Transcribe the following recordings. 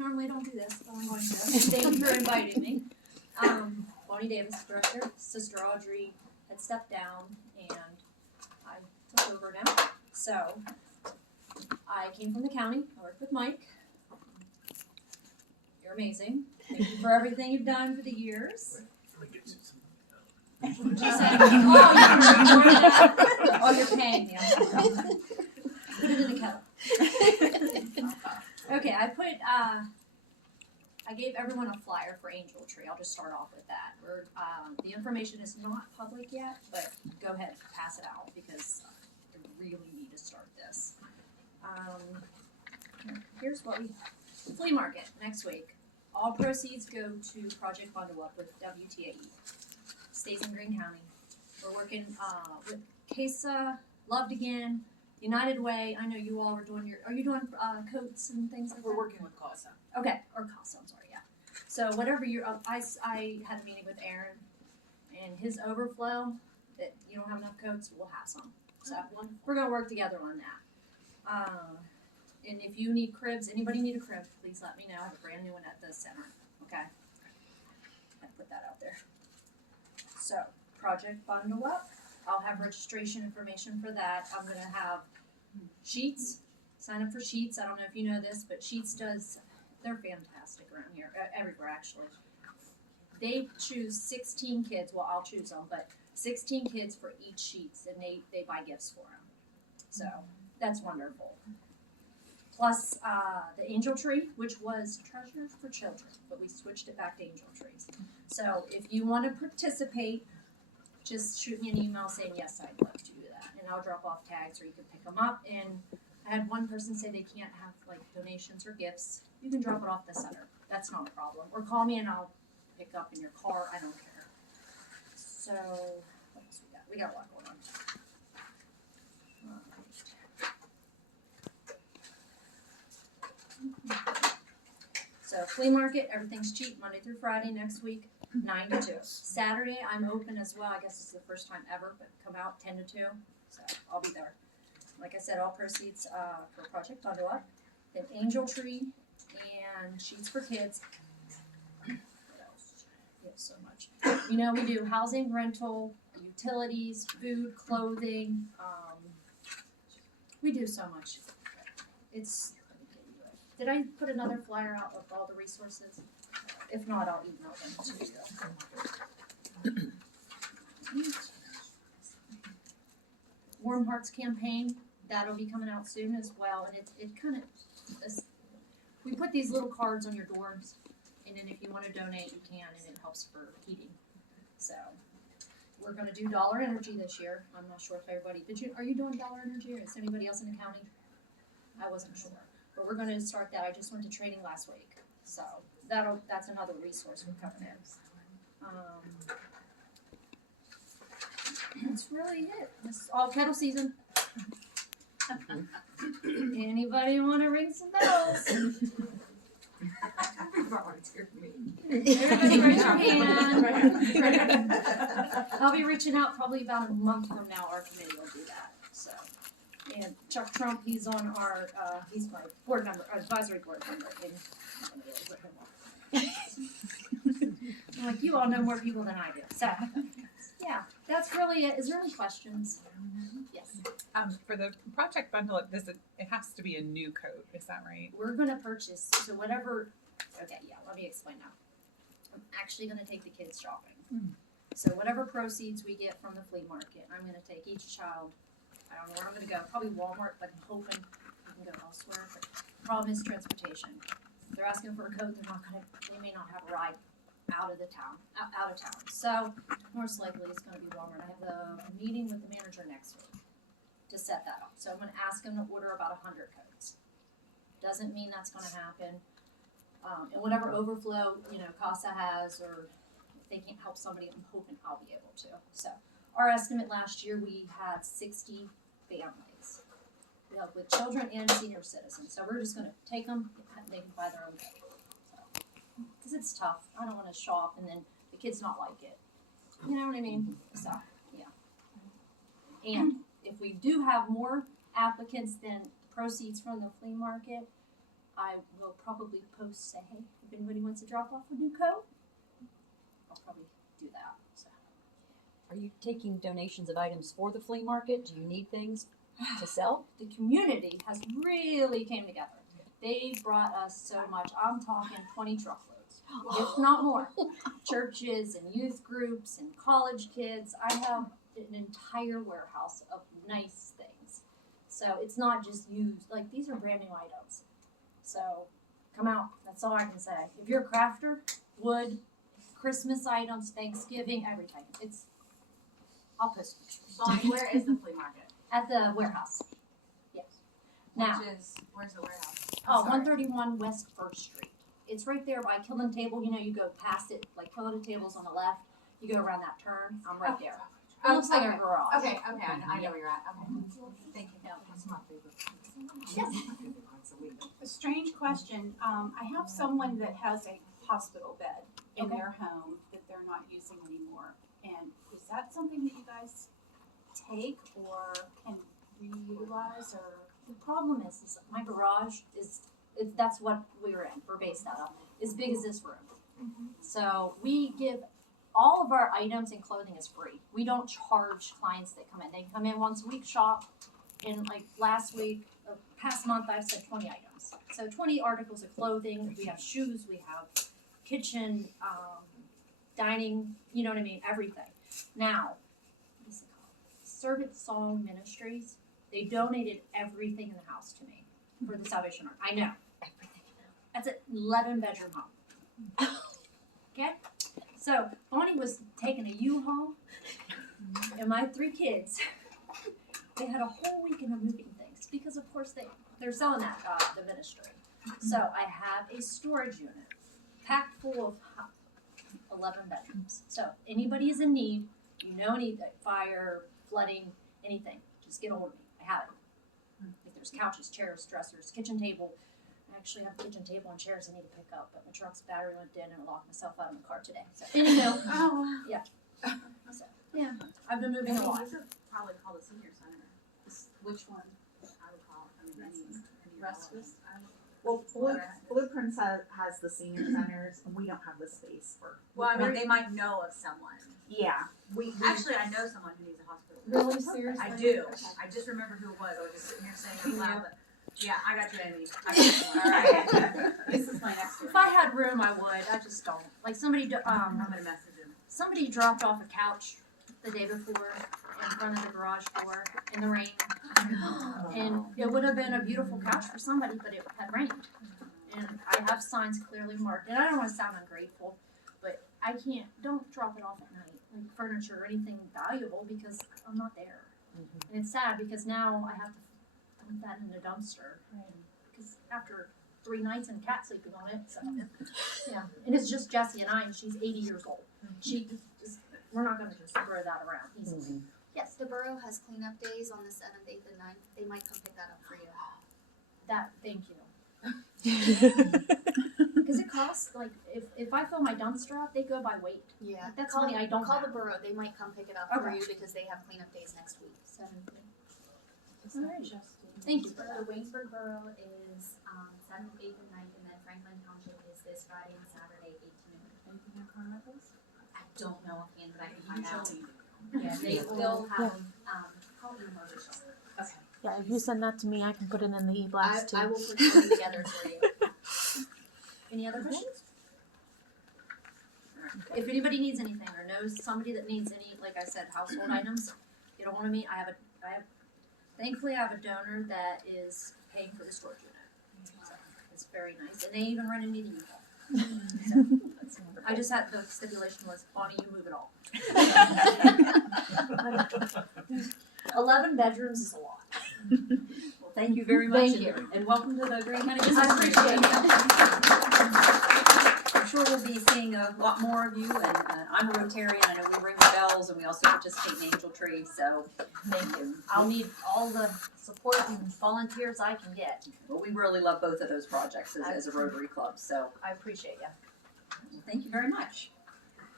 normally don't do this, but I'm going to. Thank you for inviting me. Bonnie Davis, director. Sister Audrey had stepped down, and I took over now. So I came from the county. I worked with Mike. You're amazing. Thank you for everything you've done for the years. She said, oh, you're paying me. Put it in the kettle. Okay, I gave everyone a flyer for Angel Tree. I'll just start off with that. The information is not public yet, but go ahead, pass it out because I really need to start this. Here's what flea market next week. All proceeds go to Project Bundle Up with WTAE. Stays in Greene County. We're working with CASA, Loved Again, United Way. I know you all are doing are you doing coats and things like that? We're working with CASA. Okay, or CASA, I'm sorry, yeah. So whatever I had a meeting with Aaron, and his overflow, that you don't have enough coats, we'll have some. So we're going to work together on that. And if you need cribs, anybody need a crib, please let me know. I have a brand new one at the center, okay? I put that out there. So, Project Bundle Up. I'll have registration information for that. I'm going to have Sheets. Sign up for Sheets. I don't know if you know this, but Sheets they're fantastic around here, everywhere actually. They choose 16 kids, well I'll choose them, but 16 kids for each Sheets, and they buy gifts for them. So, that's wonderful. Plus, the Angel Tree, which was Treasures for Children, but we switched it back to Angel Trees. So if you want to participate, just shoot me an email saying, yes, I'd love to do that. And I'll drop off tags or you can pick them up. And I had one person say they can't have like donations or gifts. You can drop it off the center. That's not a problem. Or call me and I'll pick up in your car. I don't care. So what else we got? We got a lot going on. So flea market, everything's cheap Monday through Friday next week, 9 to 2. Saturday I'm open as well. I guess it's the first time ever, but come out 10 to 2. So I'll be there. Like I said, all proceeds for Project Bundle Up. Then Angel Tree and Sheets for Kids. What else? We have so much. You know, we do housing, rental, utilities, food, clothing. We do so much. Did I put another flyer out of all the resources? If not, I'll email them to you. Warm Hearts campaign, that'll be coming out soon as well. And it kind of, we put these little cards on your doors, and then if you want to donate, you can, and it helps for heating. So we're going to do Dollar Energy this year. I'm not sure if everybody, are you doing Dollar Energy, or is anybody else in the county? I wasn't sure. But we're going to start that. I just went to training last week. So that's another resource we're coming in. That's really it. It's all kettle season. Anybody want to ring some bells? Everybody raise your hand. I'll be reaching out probably about a month from now. Our committee will do that. So. And Chuck Trump, he's on our, he's my board member, advisory board member. And I'm like, you all know more people than I do. So, yeah, that's really it. Is there any questions? Yes. For the Project Bundle Up, it has to be a new coat, is that right? We're going to purchase, so whatever, okay, yeah, let me explain now. I'm actually going to take the kids shopping. So whatever proceeds we get from the flea market, I'm going to take each child. I don't know where I'm going to go. Probably Walmart, but I'm hoping we can go elsewhere. But the problem is transportation. If they're asking for a coat, they may not have a ride out of town. So most likely it's going to be Walmart. I have a meeting with the manager next week to set that up. So I'm going to ask them to order about 100 coats. Doesn't mean that's going to happen. And whatever overflow, CASA has, or if they can't help somebody, I'm hoping I'll be able to. So our estimate last year, we had 60 families with children and senior citizens. So we're just going to take them, they can buy their own coat. Because it's tough. I don't want to shop and then the kids not like it. You know what I mean? So, yeah. And if we do have more applicants than proceeds from the flea market, I will probably post, say, hey, if anybody wants to drop off a new coat, I'll probably do that. So. Are you taking donations of items for the flea market? Do you need things to sell? The community has really came together. They brought us so much. I'm talking 20 truckloads, if not more. Churches and youth groups and college kids. I have an entire warehouse of nice things. So it's not just used, like these are brand new items. So come out, that's all I can say. If you're a crafter, wood, Christmas items, Thanksgiving, everything. I'll post pictures. Bonnie, where is the flea market? At the warehouse. Yes. Now, Where's the warehouse? oh, 131 West First Street. It's right there by Killen Table. You know, you go past it, like Killen Table's on the left. You go around that turn. I'm right there. It looks like a garage. Okay, I know where you're at. Okay. Thank you. Yeah. That's my favorite. Yes. A strange question. I have someone that has a hospital bed in Okay. their home that they're not using anymore. And is that something that you guys take or can reutilize or? The problem is my garage that's what we were in. We're based out of. As big as this room. So we give all of our items and clothing is free. We don't charge clients that come in. They come in once a week, shop, and like last week, past month, I've said 20 items. So 20 articles of clothing. We have shoes. We have kitchen, dining. You know what I mean? Everything. Now, what is it called? Servant Song Ministries. They donated everything in the house to me for the Salvation Army. I know. That's an 11-bedroom home. Okay? So, Bonnie was taking a U-Haul, and my 3 kids, they had a whole weekend of moving things because, of course, they're selling that, the ministry. So, I have a storage unit packed full of 11 bedrooms. So, anybody is in need, you know, anything, fire, flooding, anything, just get a hold of me. I have it. If there's couches, chairs, dressers, kitchen table. I actually have a kitchen table and chairs I need to pick up, but my truck's battery went dead and I locked myself out of the car today. So, anyhow, yeah. So, yeah, I've been moving a lot. We should probably call the senior center. Which one? I would call it. I mean, any Respite? Well, Blueprints has the senior centers, and we don't have the space for. Well, I mean, they might know of someone. Yeah, we Actually, I know someone who needs a hospital. Really? Seriously? I do. Okay. I just remember who it was. I was just sitting here saying it loud, but yeah, I got you, Amy. I got you. All right. This is my next If one. I had room, I would. I just don't. Like I'm gonna message him. somebody dropped off a couch the day before in front of the garage door in the rain. And it would have been a beautiful couch for somebody, but it had rained. And I have signs clearly marked. And I don't want to sound ungrateful, but I can't, don't drop it off at night, like furniture or anything valuable, because I'm not there. And it's sad because now I have to put that in the dumpster. Because after 3 nights and a cat sleeping on it, so yeah. And it's just Jessie and I, and she's 80 years old. She just, we're not going to just throw that around easily. Yes, the borough has cleanup days on the 7th, 8th, and 9th. They might come pick that up for you. That, thank you. Because it costs, like, if I fill my dumpster up, they go by weight. Yeah. Like, that's call, money I don't Call have. the borough. They might come pick it up for Okay. you because they have cleanup days next week. So, alright. Thank you for The that. Waynesburg Borough is 7th, 8th, and 9th, and then Franklin Township is this Friday and Saturday, 8 to noon. Anything in Chronicles? I don't know offhand, but I can find out. Usually. Yeah, they'll have call email. Yeah, if you send that to me, I can put it in the e-blast too. I will put something together for you. Any other questions? If anybody needs anything or knows somebody that needs any, like I said, household items, get a hold of me. Thankfully, I have a donor that is paying for the storage unit. So it's very nice, and they even rented me the U-Haul. So, I just had the stipulation was, Bonnie, you move it all. 11 bedrooms is a lot. Well, thank you very much. Thank you. And welcome to the Green County I Business appreciate it. I'm sure we'll be seeing a lot more of you, and I'm a Rotarian. I know we ring the bells, and we also participate in Angel Tree, so thank you. I'll need all the support and volunteers I can get. Well, we really love both of those projects as a Rotary Club, so I appreciate you. well, thank you very much.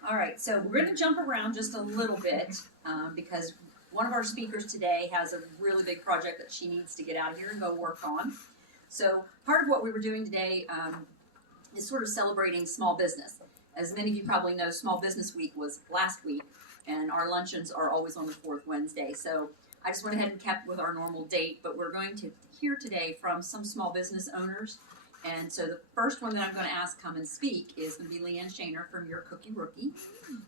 All right, so we're going to jump around just a little bit because one of our speakers today has a really big project that she needs to get out of here and go work on. So part of what we were doing today is sort of celebrating small business. As many of you probably know, Small Business Week was last week, and our luncheons are always on the fourth Wednesday. So I just went ahead and kept with our normal date, but we're going to hear today from some small business owners. And so the first one that I'm going to ask come and speak is going to be Leanne Shaner from Your Cookie Rookie.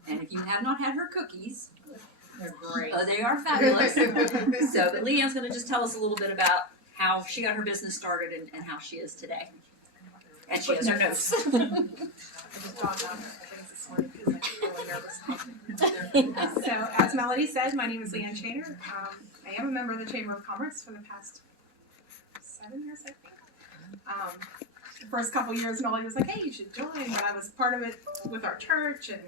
And if you have not had her cookies, They're great. they are fabulous. So, but Leanne's going to just tell us a little bit about how she got her business started and how she is today. And she has her notes. I just jogged out things this morning because I'm really nervous. So, as Melody said, my name is Leanne Shaner. I am a member of the Chamber of Commerce for the past 7 years, I think. The first couple years, Melody was like, "Hey, you should join," but I was part of it with our church, and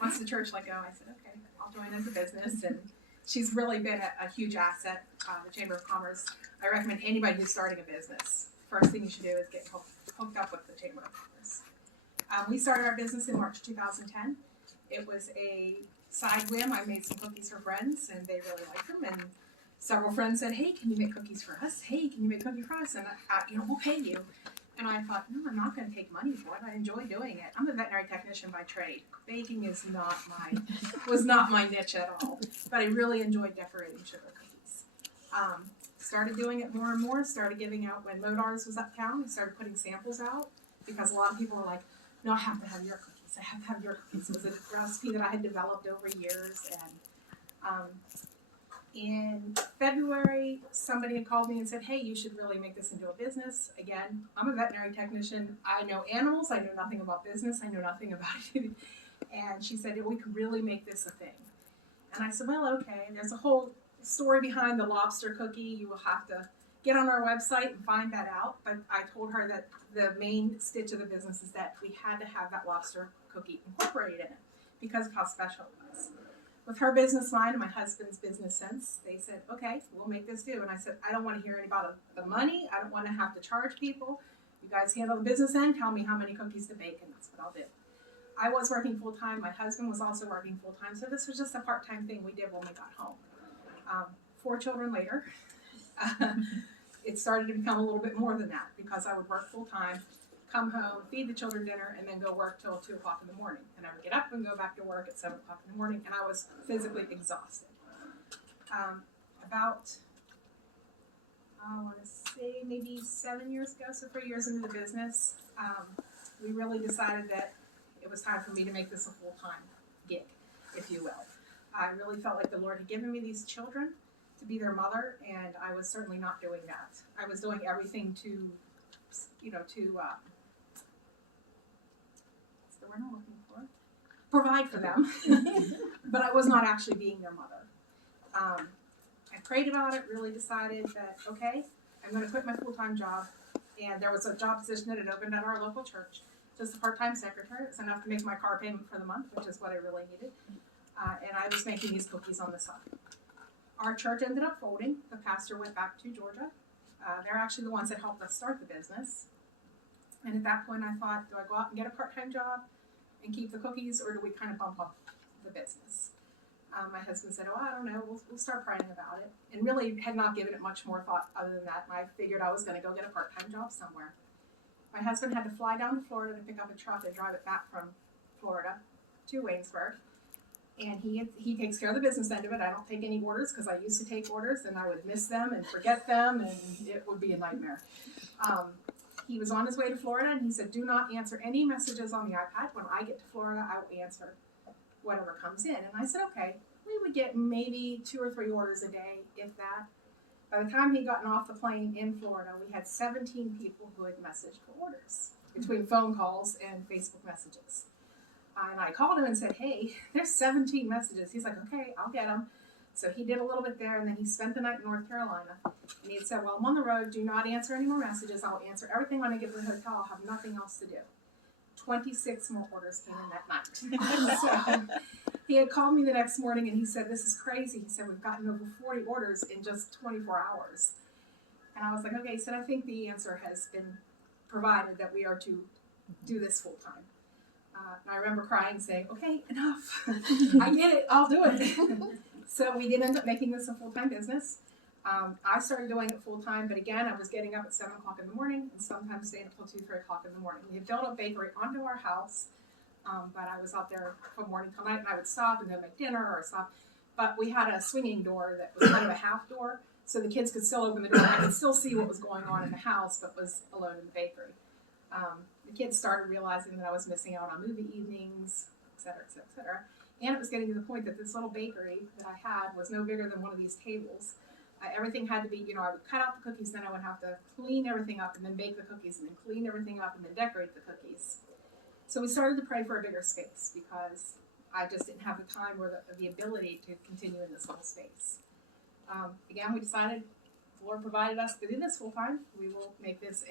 once the church let go, I said, "Okay, I'll join as a business." And she's really been a huge asset. The Chamber of Commerce. I recommend anybody who's starting a business. First thing you should do is get hooked up with the Chamber of Commerce. We started our business in March 2010. It was a side whim. I made some cookies for friends, and they really liked them. And several friends said, "Hey, can you make cookies for us? Hey, can you make cookies for us? And we'll pay you." And I thought, no, I'm not going to take money for it. I enjoy doing it. I'm a veterinary technician by trade. Baking is was not my niche at all. But I really enjoyed decorating sugar cookies. Started doing it more and more. Started giving out when Modars was uptown. I started putting samples out because a lot of people were like, "No, I have to have your cookies. I have to have your cookies." It was a recipe that I had developed over years. And in February, somebody had called me and said, "Hey, you should really make this into a business." Again, I'm a veterinary technician. I know animals. I know nothing about business. I know nothing about it. And she said, "We could really make this a thing." And I said, "Well, okay." And there's a whole story behind the lobster cookie. You will have to get on our website and find that out. But I told her that the main stitch of the business is that we had to have that lobster cookie incorporated in it because of how special it was. With her business mind and my husband's business sense, they said, "Okay, we'll make this do." And I said, "I don't want to hear any about the money. I don't want to have to charge people. You guys handle the business end. Tell me how many cookies to bake, and that's what I'll do." I was working full time. My husband was also working full time, so this was just a part time thing we did when we got home. 4 children later, it started to become a little bit more than that because I would work full time, come home, feed the children dinner, and then go work till 2 o'clock in the morning. And I would get up and go back to work at 7 o'clock in the morning, and I was physically exhausted. About, I want to say maybe 7 years ago, so 3 years into the business, we really decided that it was time for me to make this a full-time gig, if you will. I really felt like the Lord had given me these children to be their mother, and I was certainly not doing that. I was doing everything to what's the word I'm looking for? Provide for them, but I was not actually being their mother. I prayed about it, really decided that, okay, I'm going to quit my full-time job, and there was a job position that had opened at our local church, just a part-time secretary. It was enough to make my car payment for the month, which is what I really needed, and I was making these cookies on the side. Our church ended up folding. The pastor went back to Georgia. They're actually the ones that helped us start the business. And at that point I thought, do I go out and get a part-time job and keep the cookies, or do we kind of bump up the business? My husband said, "Oh, I don't know, we'll start praying about it." And really had not given it much more thought other than that. And I figured I was going to go get a part-time job somewhere. My husband had to fly down to Florida to pick up a truck and drive it back from Florida to Waynesburg. And he takes care of the business end of it. I don't take any orders because I used to take orders and I would miss them and forget them, and it would be a nightmare. He was on his way to Florida, and he said, "Do not answer any messages on the iPad. When I get to Florida, I will answer whatever comes in." And I said, okay. We would get maybe 2 or 3 orders a day, if that. By the time he'd gotten off the plane in Florida, we had 17 people who had messaged for orders between phone calls and Facebook messages. And I called him and said, "Hey, there's 17 messages." He's like, "Okay, I'll get them." So he did a little bit there, and then he spent the night in North Carolina. And he had said, "Well, I'm on the road. Do not answer any more messages. I'll answer everything when I get to the hotel. I'll have nothing else to do." 26 more orders came in that night. So he had called me the next morning, and he said, "This is crazy." He said, "We've gotten over 40 orders in just 24 hours. And I was like, okay. He said, "I think the answer has been provided that we are to do this full time." And I remember crying, saying, "Okay, enough. I get it. I'll do it." So we did end up making this a full-time business. I started doing it full time, but again, I was getting up at 7 o'clock in the morning and sometimes staying up till 2, 3 o'clock in the morning. We had built a bakery onto our house, but I was out there from morning till night, and I would stop and go make dinner or stop. But we had a swinging door that was kind of a half door, so the kids could still open the door. I could still see what was going on in the house, but was alone in the bakery. The kids started realizing that I was missing out on movie evenings, et cetera, et cetera, et cetera. And it was getting to the point that this little bakery that I had was no bigger than one of these tables. Everything had to be, I would cut out the cookies, then I would have to clean everything up and then bake the cookies and then clean everything up and then decorate the cookies. So we started to pray for a bigger space because I just didn't have the time or the ability to continue in this little space. Again, we decided the Lord provided us to do this full time. We will make this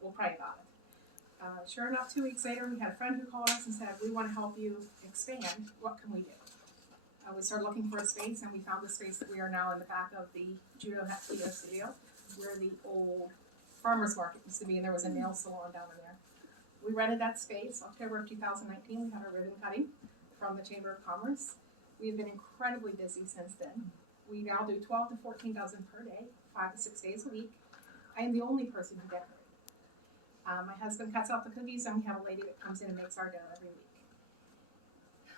we'll pray about it. Sure enough, 2 weeks later, we had a friend who called us and said, we want to help you expand. What can we do? We started looking for a space, and we found the space that we are now in the back of the Judo Studio, where the old farmer's market used to be, and there was a nail salon down in there. We rented that space. October of 2019, we had our ribbon cutting from the Chamber of Commerce. We have been incredibly busy since then. We now do 12 to 14 dozen per day, 5 to 6 days a week. I am the only person who decorates. My husband cuts out the cookies, and we have a lady that comes in and makes our dough every week.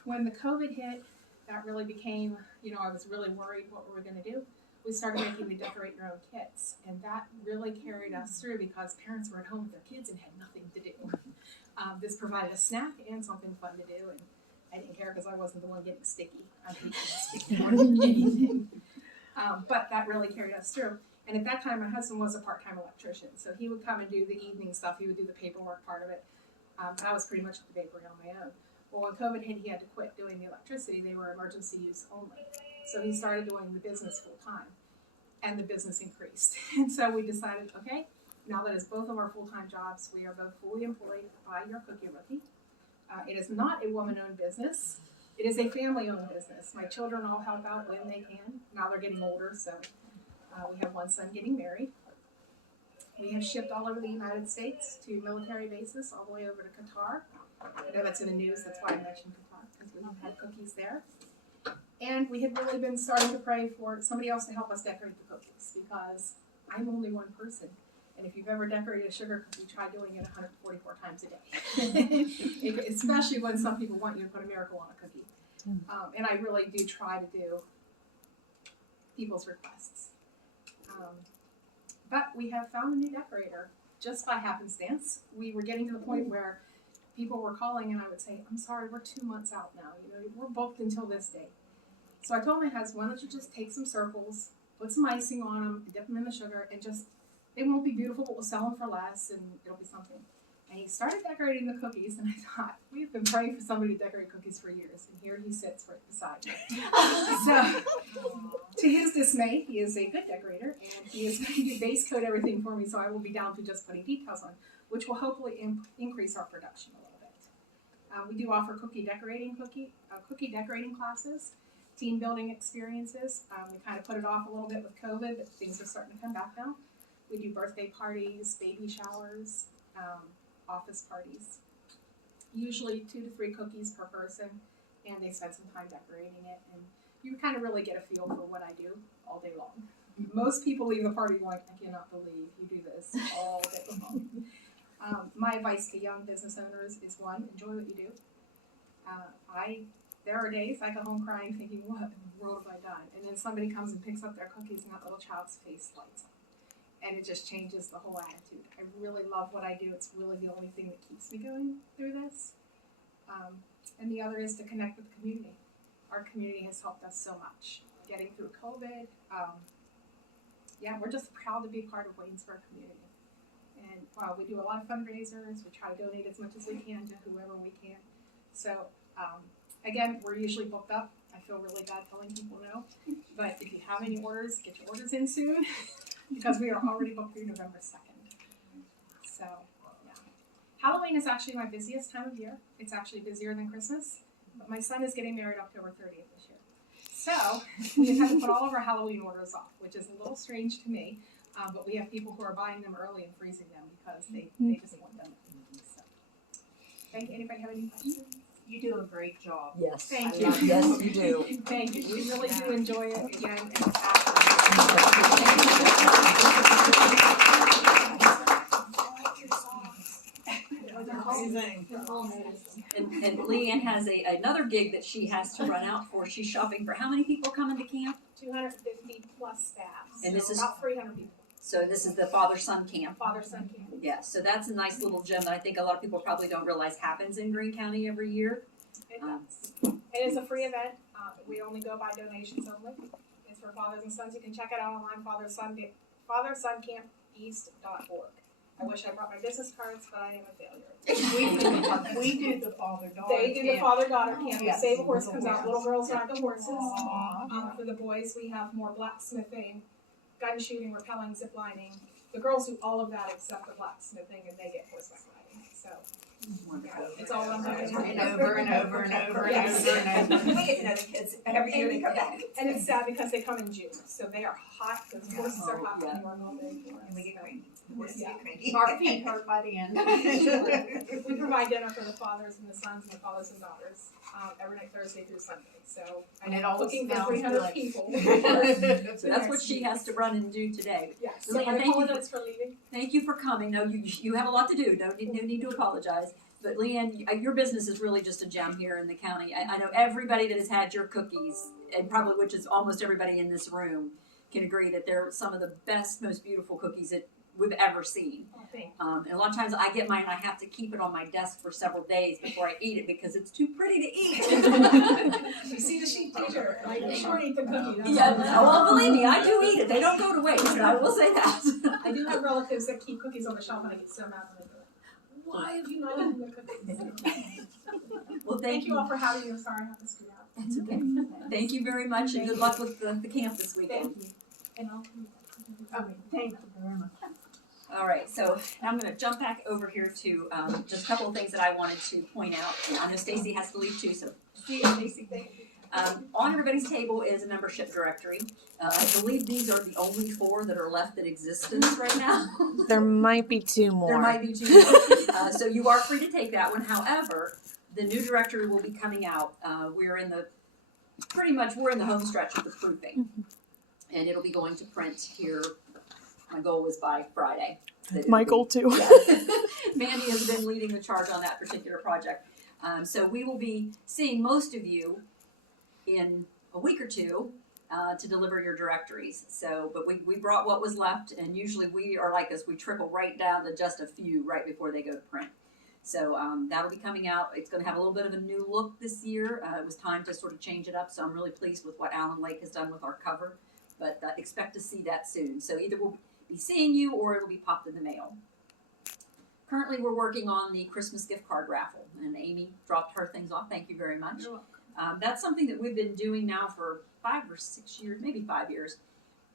When the COVID hit, that really became, I was really worried what we were going to do. We started making the decorate your own kits, and that really carried us through because parents were at home with their kids and had nothing to do. This provided a snack and something fun to do, and I didn't care because I wasn't the one getting sticky. I hated sticky more than anything. But that really carried us through. And at that time, my husband was a part-time electrician, so he would come and do the evening stuff. He would do the paperwork part of it. But I was pretty much at the bakery on my own. Well, when COVID hit, he had to quit doing the electricity. They were emergency use only. So he started doing the business full-time, and the business increased. And so we decided, okay, now that it's both of our full-time jobs, we are both fully employed by Your Cookie Rookie. It is not a woman-owned business. It is a family-owned business. My children all help out when they can. Now they're getting older, so we have one son getting married. We have shipped all over the United States to military bases, all the way over to Qatar. I know that's in the news, that's why I mentioned Qatar, because we had cookies there. And we had really been starting to pray for somebody else to help us decorate the cookies, because I'm only one person. And if you've ever decorated a sugar cookie, try doing it 144 times a day. Especially when some people want you to put a miracle on a cookie. And I really do try to do people's requests. But we have found a new decorator just by happenstance. We were getting to the point where people were calling and I would say, I'm sorry, we're 2 months out now. We're booked until this date. So I told my husband, why don't you just take some circles, put some icing on them, dip them in the sugar, and they won't be beautiful, but we'll sell them for less and it'll be something. And he started decorating the cookies, and I thought, we've been praying for somebody to decorate cookies for years, and here he sits right beside me. So, to his dismay, he is a good decorator, and he is going to base coat everything for me, so I will be down to just putting details on, which will hopefully increase our production a little bit. We do offer cookie decorating classes, team building experiences. We kind of put it off a little bit with COVID, but things are starting to come back now. We do birthday parties, baby showers, office parties. Usually 2 to 3 cookies per person, and they spend some time decorating it, and you kind of really get a feel for what I do all day long. Most people leave the party like, I cannot believe you do this all day long. My advice to young business owners is, one, enjoy what you do. There are days I go home crying thinking, what in the world have I done? And then somebody comes and picks up their cookies and that little child's face lights up. And it just changes the whole attitude. I really love what I do. It's really the only thing that keeps me going through this. And the other is to connect with the community. Our community has helped us so much. Getting through COVID. We're just proud to be part of Waynesburg community. And we do a lot of fundraisers. We try to donate as much as we can to whoever we can. So, again, we're usually booked up. I feel really bad telling people no. But if you have any orders, get your orders in soon. Because we are already booked through November 2nd. So, yeah. Halloween is actually my busiest time of year. It's actually busier than Christmas. But my son is getting married October 30th this year. So, we have had to put all of our Halloween orders off, which is a little strange to me. But we have people who are buying them early and freezing them because they just want them. So, anybody have any questions? You do a great job. Yes. Thank you. Yes, you do. Thank you. We really do enjoy it again. And And Leanne has another gig that she has to run out for. She's shopping for how many people coming to camp? 250 plus staff, And so this is- about 300 people. So this is the father-son camp. Father-son camp. Yeah, so that's a nice little gem that I think a lot of people probably don't realize happens in Greene County every year. It does. It is a free event. We only go by donations only. It's for fathers and sons. You can check it out online, fathersoncampeast.org. I wish I brought my business cards, but I am a failure. We do the father-daughter. They do the father-daughter camp. Yes. Save a Horse comes out. Little girls ride the horses. Aw. For the boys, we have more blacksmithing, gun shooting, rappelling, zip lining. The girls do all of that except the blacksmithing, and they get horseback riding. So it's all on And there. over and over and over and over and over. We get to know the kids every year they come back. And it's sad because they come in June, so they are hot. The horses are hot Yeah. when you run all day. And we get cranky. Horses Yeah. get cranky. Our feet hurt by the end. We provide dinner for the fathers and the sons and the fathers and daughters every night, Thursday through Sunday. So And it I'm always looking for smells 300 good. people. So that's what she has to run and do today. Yes. Leanne, So I thank you for- apologize for leaving. Thank you for coming. No, you have a lot to do. No need to apologize. But Leanne, your business is really just a gem here in the county. I know everybody that has had your cookies, and probably which is almost everybody in this room, can agree that they're some of the best, most beautiful cookies that we've ever seen. Oh, thank And a lot of times I get mine and I have to keep it on my desk for several days before I eat it because it's too pretty to eat. You see the sheep teacher, like you sure eat the cookie. That's Yeah, all. well, believe me, I do eat it. They don't go to waste. I will say that. I do have relatives that keep cookies on the shelf and I get so mad when they do it. Why have you not eaten the cookies? Well, Thank you all for having me. I'm sorry I have to scoot out. That's okay. Thank you very much, and good luck with the camp this weekend. Thank you. And I'll. Okay, thank you very much. All right, so now I'm going to jump back over here to just a couple of things that I wanted to point out. And I know Stacy has to leave too, so See you, Stacy. Thank you. on everybody's table is a membership directory. I believe these are the only 4 that are left in existence right now. There might be 2 more. There might be 2 more. So you are free to take that one. However, the new directory will be coming out. We're in the home stretch of the proofing. And it'll be going to print here. My goal was by Friday. that it'll My be- goal too. Yeah. Mandy has been leading the charge on that particular project. So we will be seeing most of you in a week or 2 to deliver your directories. So, but we brought what was left, and usually we are like this. We trickle right down to just a few right before they go to print. So that'll be coming out. It's going to have a little bit of a new look this year. It was time to sort of change it up, so I'm really pleased with what Allen Lake has done with our cover. But expect to see that soon. So either we'll be seeing you or it'll be popped in the mail. Currently, we're working on the Christmas gift card raffle, and Amy dropped her things off. Thank you very much. You're That's something that we've been doing now for 5 or 6 years, maybe 5 years.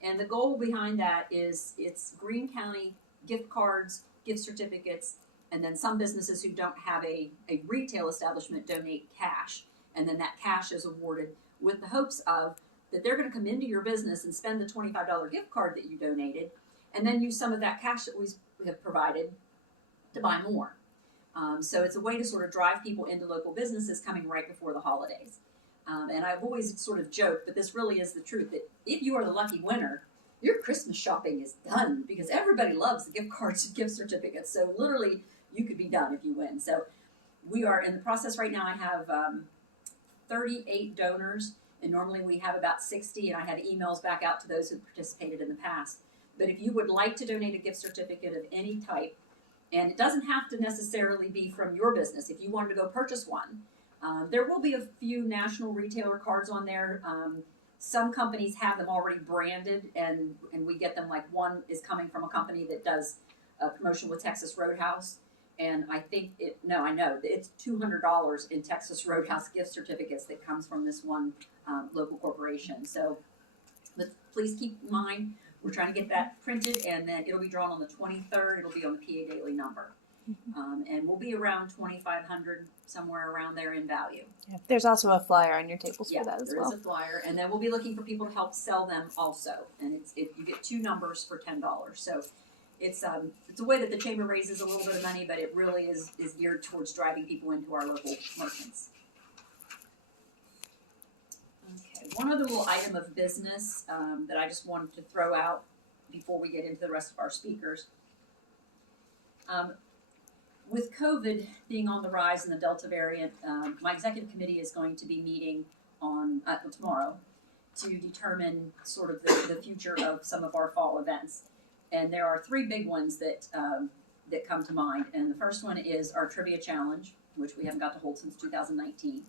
And the goal behind that is it's Greene County gift cards, gift certificates, and then some businesses who don't have a retail establishment donate cash. And then that cash is awarded with the hopes of that they're going to come into your business and spend the $25 gift card that you donated, and then use some of that cash that we have provided to buy more. So it's a way to sort of drive people into local businesses coming right before the holidays. And I've always sort of joked, but this really is the truth, that if you are the lucky winner, your Christmas shopping is done because everybody loves the gift cards and gift certificates. So literally, you could be done if you win. So we are in the process right now. I have 38 donors. And normally we have about 60, and I had emails back out to those who participated in the past. But if you would like to donate a gift certificate of any type, and it doesn't have to necessarily be from your business, if you wanted to go purchase one, there will be a few national retailer cards on there. Some companies have them already branded, and we get them, like one is coming from a company that does a promotion with Texas Roadhouse. And I think I know it's $200 in Texas Roadhouse gift certificates that comes from this one local corporation. So but please keep in mind, we're trying to get that printed, and then it'll be drawn on the 23rd. It'll be on the PA Daily number. And we'll be around $2,500, somewhere around there in value. Yeah, there's also a flyer on your tables Yeah, for that as there well. is a flyer, and then we'll be looking for people to help sell them also. And you get 2 numbers for $10. So it's a way that the chamber raises a little bit of money, but it really is geared towards driving people into our local merchants. Okay, one other little item of business that I just wanted to throw out before we get into the rest of our speakers. With COVID being on the rise in the Delta variant, my executive committee is going to be meeting on tomorrow to determine sort of the future of some of our fall events. And there are three big ones that come to mind. And the first one is our trivia challenge, which we haven't got to hold since 2019.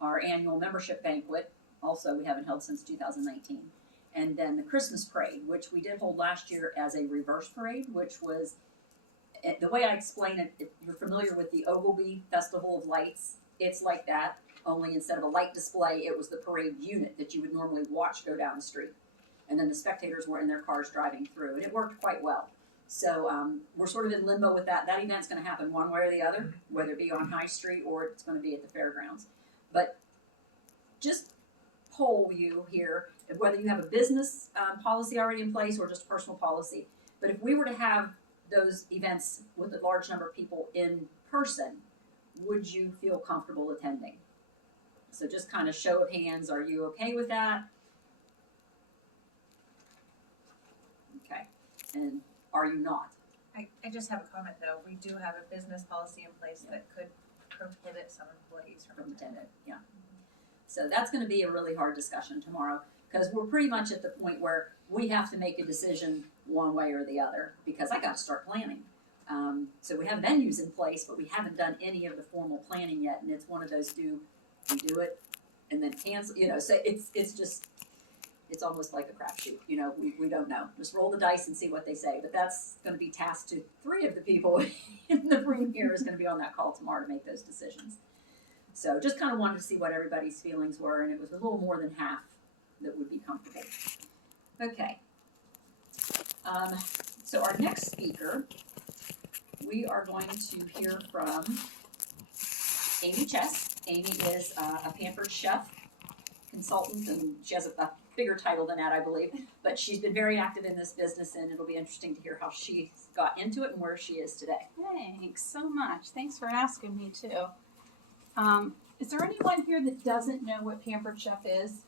Our annual membership banquet, also we haven't held since 2019. And then the Christmas parade, which we did hold last year as a reverse parade, which was, the way I explain it, if you're familiar with the Ogilvy Festival of Lights, it's like that, only instead of a light display, it was the parade unit that you would normally watch go down the street. And then the spectators were in their cars driving through, and it worked quite well. So we're sort of in limbo with that. That event's going to happen one way or the other, whether it be on High Street or it's going to be at the fairgrounds. But just poll you here, whether you have a business policy already in place or just personal policy. But if we were to have those events with a large number of people in person, would you feel comfortable attending? So just kind of show of hands, are you okay with that? Okay, and are you not? I just have a comment though, we do have a business policy in place that could prohibit some employees from attending. Yeah. So that's going to be a really hard discussion tomorrow, because we're pretty much at the point where we have to make a decision one way or the other, because I got to start planning. So we have venues in place, but we haven't done any of the formal planning yet, and it's one of those we do it and then cancel, so it's almost like a crapshoot, we don't know. Just roll the dice and see what they say, but that's going to be tasked to 3 of the people in the room here is going to be on that call tomorrow to make those decisions. So just kind of wanted to see what everybody's feelings were, and it was a little more than half that would be comfortable. Okay. So our next speaker, we are going to hear from Amy Chess. Amy is a pampered chef consultant, and she has a bigger title than that, I believe, but she's been very active in this business, and it'll be interesting to hear how she got into it and where she is today. Thanks so much. Thanks for asking me too. Is there anyone here that doesn't know what Pampered Chef is?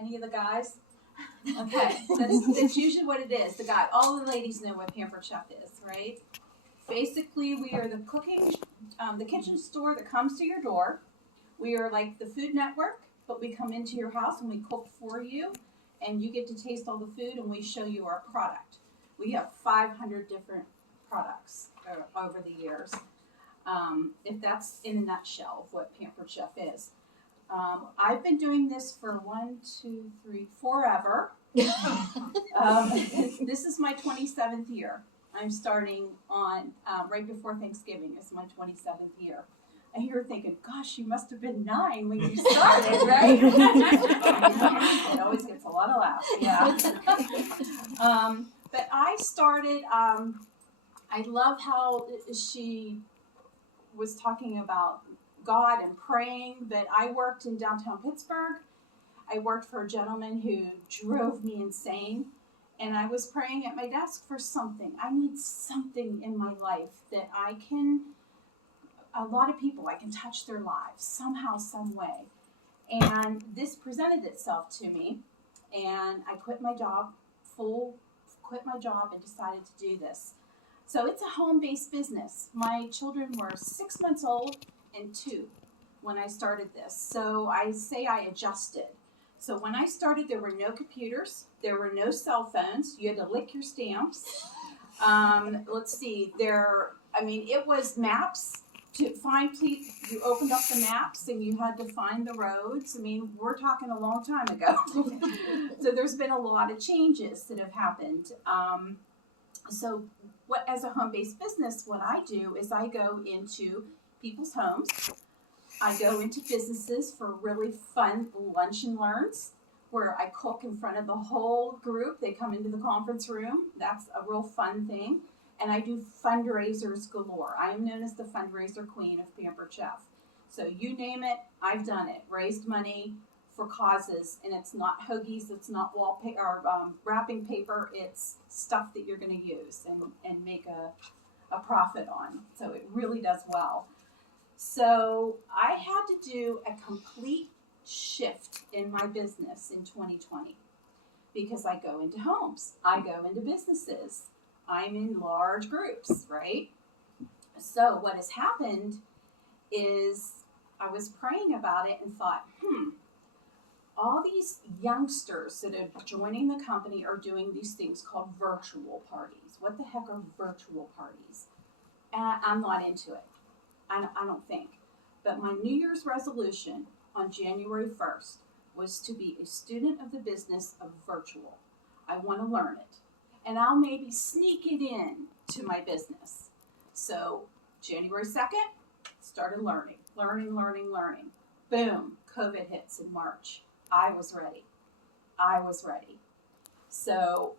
Any of the guys? Okay, that's usually what it is. The guy, all the ladies know what Pampered Chef is, right? Basically, we are the kitchen store that comes to your door. We are like the Food Network, but we come into your house and we cook for you, and you get to taste all the food, and we show you our product. We have 500 different products over the years. If that's in a nutshell of what Pampered Chef is. I've been doing this for 4 this is my 27th year. I'm starting on right before Thanksgiving is my 27th year. And you're thinking, gosh, you must have been 9 when you started, right? It always gets a lot of laughs, yeah. But I started, I love how she was talking about God and praying, but I worked in downtown Pittsburgh. I worked for a gentleman who drove me insane, and I was praying at my desk for something. I need something in my life that I can touch their lives somehow, some way. And this presented itself to me, and I quit my job and decided to do this. So it's a home-based business. My children were 6 months old and 2 when I started this. So I say I adjusted. So when I started, there were no computers. There were no cell phones. You had to lick your stamps. Let's see. It was maps to find. You opened up the maps and you had to find the roads. We're talking a long time ago. So there's been a lot of changes that have happened. As a home-based business, what I do is I go into people's homes. I go into businesses for really fun lunch and learns where I cook in front of the whole group. They come into the conference room. That's a real fun thing. And I do fundraisers galore. I am known as the fundraiser queen of Pampered Chef. So you name it, I've done it. Raised money for causes, and it's not hoagies, it's not wallpaper or wrapping paper, it's stuff that you're going to use and make a profit on. So it really does well. So I had to do a complete shift in my business in 2020 because I go into homes, I go into businesses, I'm in large groups, right? So what has happened is I was praying about it and thought, all these youngsters that are joining the company are doing these things called virtual parties. What the heck are virtual parties? And I'm not into it. I don't think. But my New Year's resolution on January 1st was to be a student of the business of virtual. I want to learn it. And I'll maybe sneak it in to my business. So January 2nd, started learning. Boom, COVID hits in March. I was ready. So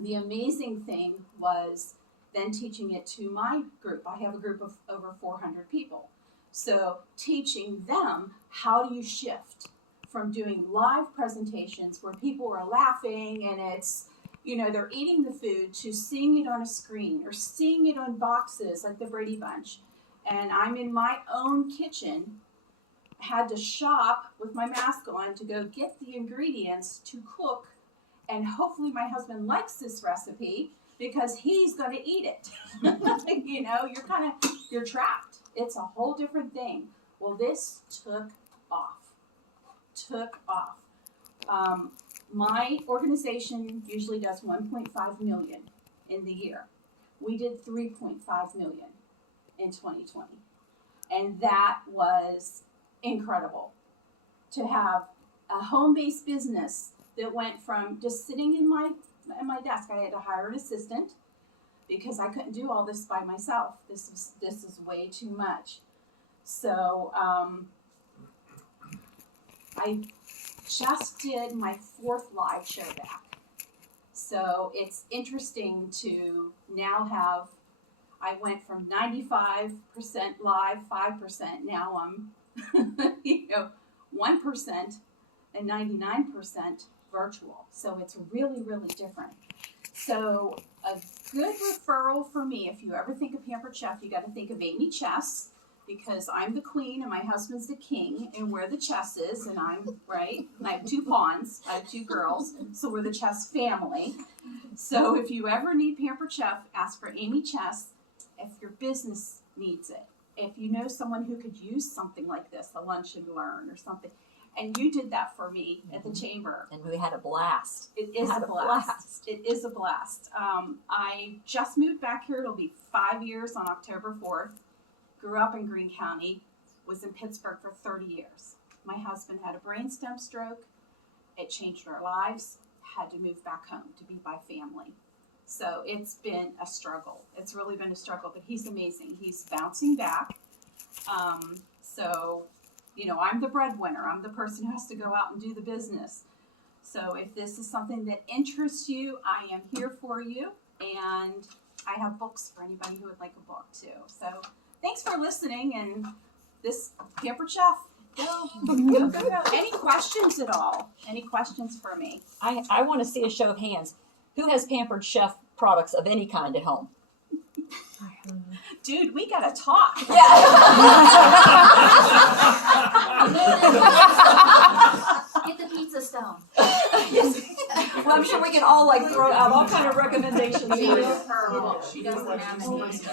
the amazing thing was then teaching it to my group. I have a group of over 400 people. So teaching them, how do you shift from doing live presentations where people are laughing and it's, they're eating the food, to seeing it on a screen or seeing it on boxes like the Brady Bunch. And I'm in my own kitchen, had to shop with my mask on to go get the ingredients to cook, and hopefully my husband likes this recipe because he's going to eat it. You're trapped. It's a whole different thing. Well, this took off. My organization usually does 1.5 million in the year. We did 3.5 million in 2020. And that was incredible to have a home-based business that went from just sitting in my desk. I had to hire an assistant because I couldn't do all this by myself. This is way too much. So I just did my 4th live show back. So it's interesting to now have, I went from 95% live, 5%, now I'm 1% and 99% virtual. So it's really, really different. So a good referral for me, if you ever think of Pampered Chef, you got to think of Amy Chess, because I'm the queen and my husband's the king, and we're the chesses, and I'm right. And I have 2 pawns. I have 2 girls, so we're the Chess family. So if you ever need Pampered Chef, ask for Amy Chess. If your business needs it, if you know someone who could use something like this, a lunch and learn or something, and you did that for me at the chamber. And we had a blast. It is a blast. It is a blast. I just moved back here. It'll be 5 years on October 4th. Grew up in Greene County. Was in Pittsburgh for 30 years. My husband had a brainstem stroke. It changed our lives. Had to move back home to be by family. So it's been a struggle. It's really been a struggle, but he's amazing. He's bouncing back. I'm the breadwinner. I'm the person who has to go out and do the business. So if this is something that interests you, I am here for you. And I have books for anybody who would like a book too. So thanks for listening. And this Pampered Chef. Go. Any questions at all? Any questions for me? I want to see a show of hands. Who has Pampered Chef products of any kind at home? Dude, we gotta talk. Get the pizza stone. Yes. Well, I'm sure we can all throw out all kind of recommendations. She does the mayonnaise. I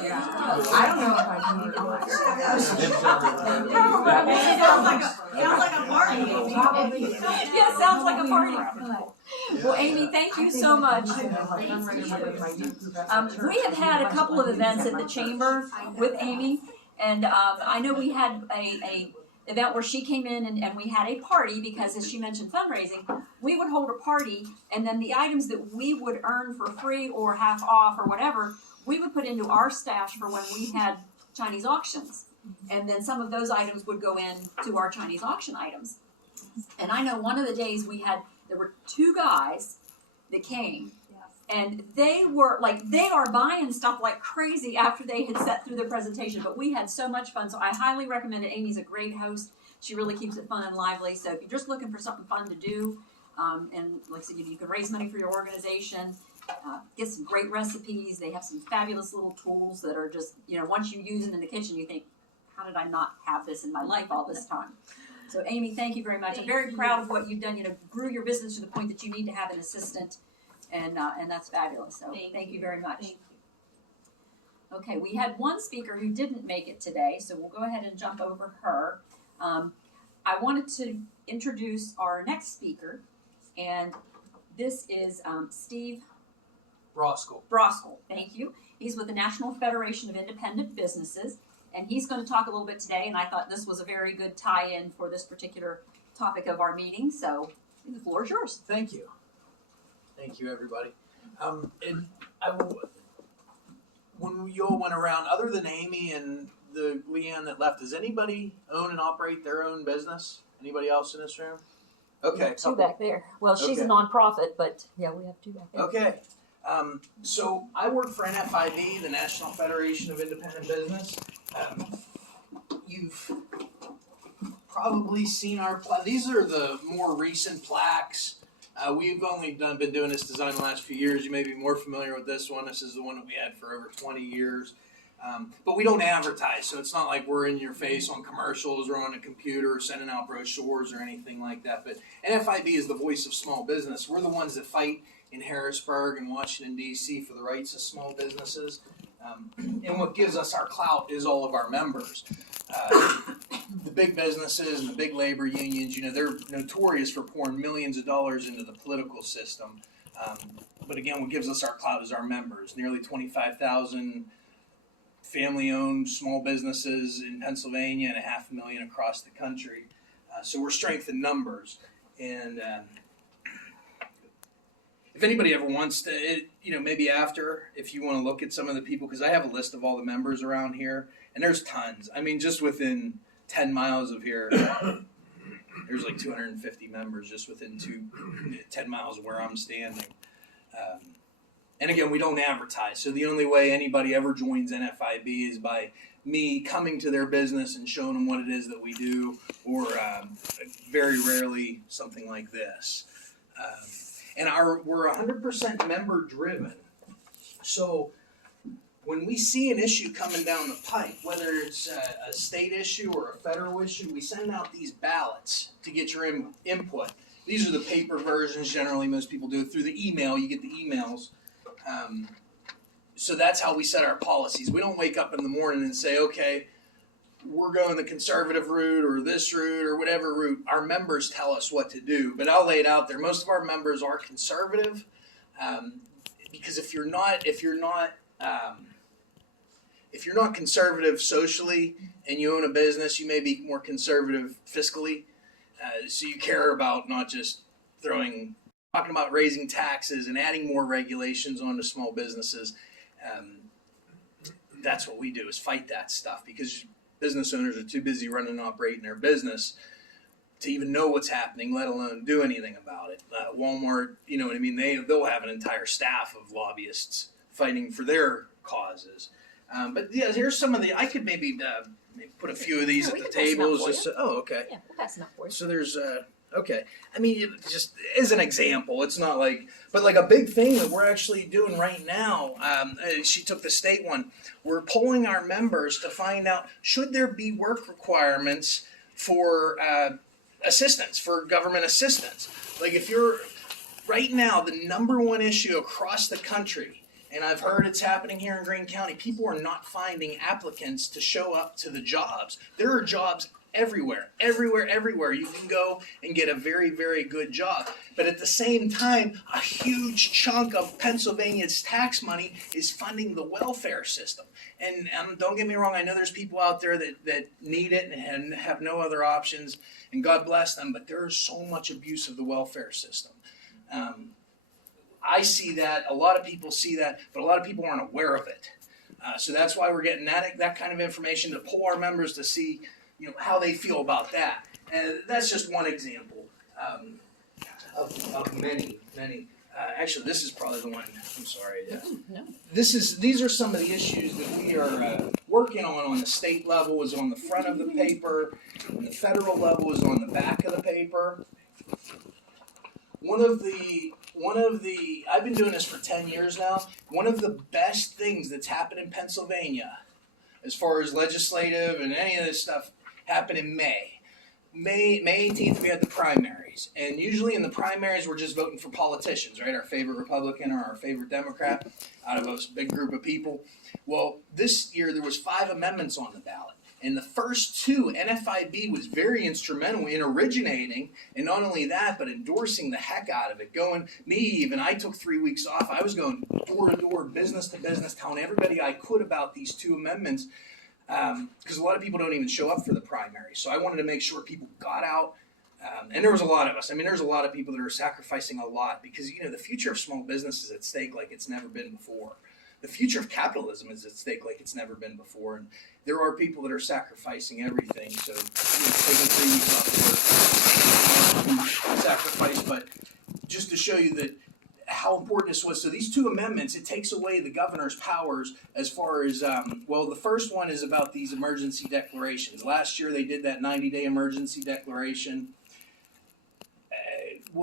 don't know if I can eat all Sounds like a party. Yeah, sounds like a party. Well, Amy, thank you so much. We have had a couple of events at the chamber with Amy, and I know we had a event where she came in and we had a party because, as she mentioned, fundraising. We would hold a party, and then the items that we would earn for free or half off or whatever, we would put into our stash for when we had Chinese auctions. And then some of those items would go in to our Chinese auction items. And I know one of the days there were 2 guys that came, and they are buying stuff like crazy after they had sat through their presentation, but we had so much fun. So I highly recommend it. Amy's a great host. She really keeps it fun and lively. So if you're just looking for something fun to do, and like I said, you can raise money for your organization, get some great recipes. They have some fabulous little tools that are just, once you use them in the kitchen, you think, how did I not have this in my life all this time? So Amy, thank you very much. I'm very proud of what you've done. Grew your business to the point that you need to have an assistant, and that's fabulous. So thank you very much. Thank you. Okay, we had one speaker who didn't make it today, so we'll go ahead and jump over her. I wanted to introduce our next speaker, and this is Steve Broskell. Thank you. He's with the National Federation of Independent Businesses, and he's going to talk a little bit today, and I thought this was a very good tie-in for this particular topic of our meeting, so the floor is yours. Thank you. Thank you, everybody. When you all went around, other than Amy and the Leanne that left, does anybody own and operate their own business? Anybody else in this room? Okay. Two back there. Well, she's a Okay. nonprofit, but yeah, we have two back there. Okay. So I work for NFIB, the National Federation of Independent Business. You've probably seen our these are the more recent plaques. We've only been doing this design the last few years. You may be more familiar with this one. This is the one that we had for over 20 years. But we don't advertise, so it's not like we're in your face on commercials or on a computer or sending out brochures or anything like that. But NFIB is the voice of small business. We're the ones that fight in Harrisburg and Washington, D.C. for the rights of small businesses. And what gives us our clout is all of our members. The big businesses and the big labor unions, they're notorious for pouring millions of dollars into the political system. But again, what gives us our clout is our members. Nearly 25,000 family-owned small businesses in Pennsylvania and 500,000 across the country. So we're strength in numbers. And if anybody ever wants to, maybe after, if you want to look at some of the people, because I have a list of all the members around here, and there's tons. I mean, just within 10 miles of here, there's like 250 members just within 10 miles of where I'm standing. And again, we don't advertise. So the only way anybody ever joins NFIB is by me coming to their business and showing them what it is that we do, or very rarely something like this. And we're 100% member driven. So when we see an issue coming down the pipe, whether it's a state issue or a federal issue, we send out these ballots to get your input. These are the paper versions. Generally, most people do it through the email. You get the emails. So that's how we set our policies. We don't wake up in the morning and say, okay, we're going the conservative route or this route or whatever route. Our members tell us what to do, but I'll lay it out there. Most of our members are conservative, because if you're not conservative socially and you own a business, you may be more conservative fiscally. So you care about not just talking about raising taxes and adding more regulations onto small businesses. That's what we do, is fight that stuff, because business owners are too busy running and operating their business to even know what's happening, let alone do anything about it. Walmart, you know what I mean? They'll have an entire staff of lobbyists fighting for their causes. But yeah, here's some of the. I could maybe put a few of these at the tables. Okay. Yeah, we'll pass them up for you. So there's okay. I mean, just as an example, it's not like, but like a big thing that we're actually doing right now. She took the state one. We're polling our members to find out, should there be work requirements for assistance, for government assistance. Like if you're right now, the number one issue across the country, and I've heard it's happening here in Greene County, people are not finding applicants to show up to the jobs. There are jobs everywhere. You can go and get a very, very good job. But at the same time, a huge chunk of Pennsylvania's tax money is funding the welfare system. And don't get me wrong, I know there's people out there that need it and have no other options, and God bless them, but there is so much abuse of the welfare system. I see that, a lot of people see that, but a lot of people aren't aware of it. So that's why we're getting that kind of information to poll our members to see how they feel about that. And that's just one example of many. Actually, this is probably the one. I'm sorry. No. These are some of the issues that we are working on the state level. Is on the front of the paper, and the federal level is on the back of the paper. One of the I've been doing this for 10 years now. One of the best things that's happened in Pennsylvania, as far as legislative and any of this stuff, happened in May. May 18th, we had the primaries. And usually in the primaries, we're just voting for politicians, right? Our favorite Republican or our favorite Democrat out of a big group of people. Well, this year there was 5 amendments on the ballot. And the first 2, NFIB was very instrumental in originating, and not only that, but endorsing the heck out of it. I took 3 weeks off. I was going door to door, business to business, telling everybody I could about these 2 amendments. Because a lot of people don't even show up for the primary. So I wanted to make sure people got out. And there was a lot of us. I mean, there's a lot of people that are sacrificing a lot because, the future of small business is at stake like it's never been before. The future of capitalism is at stake like it's never been before. And there are people that are sacrificing everything. So, taking 3 weeks off work, sacrifice. But just to show you that how important this was. So these 2 amendments, it takes away the governor's powers as far as, the first one is about these emergency declarations. Last year they did that 90-day emergency declaration.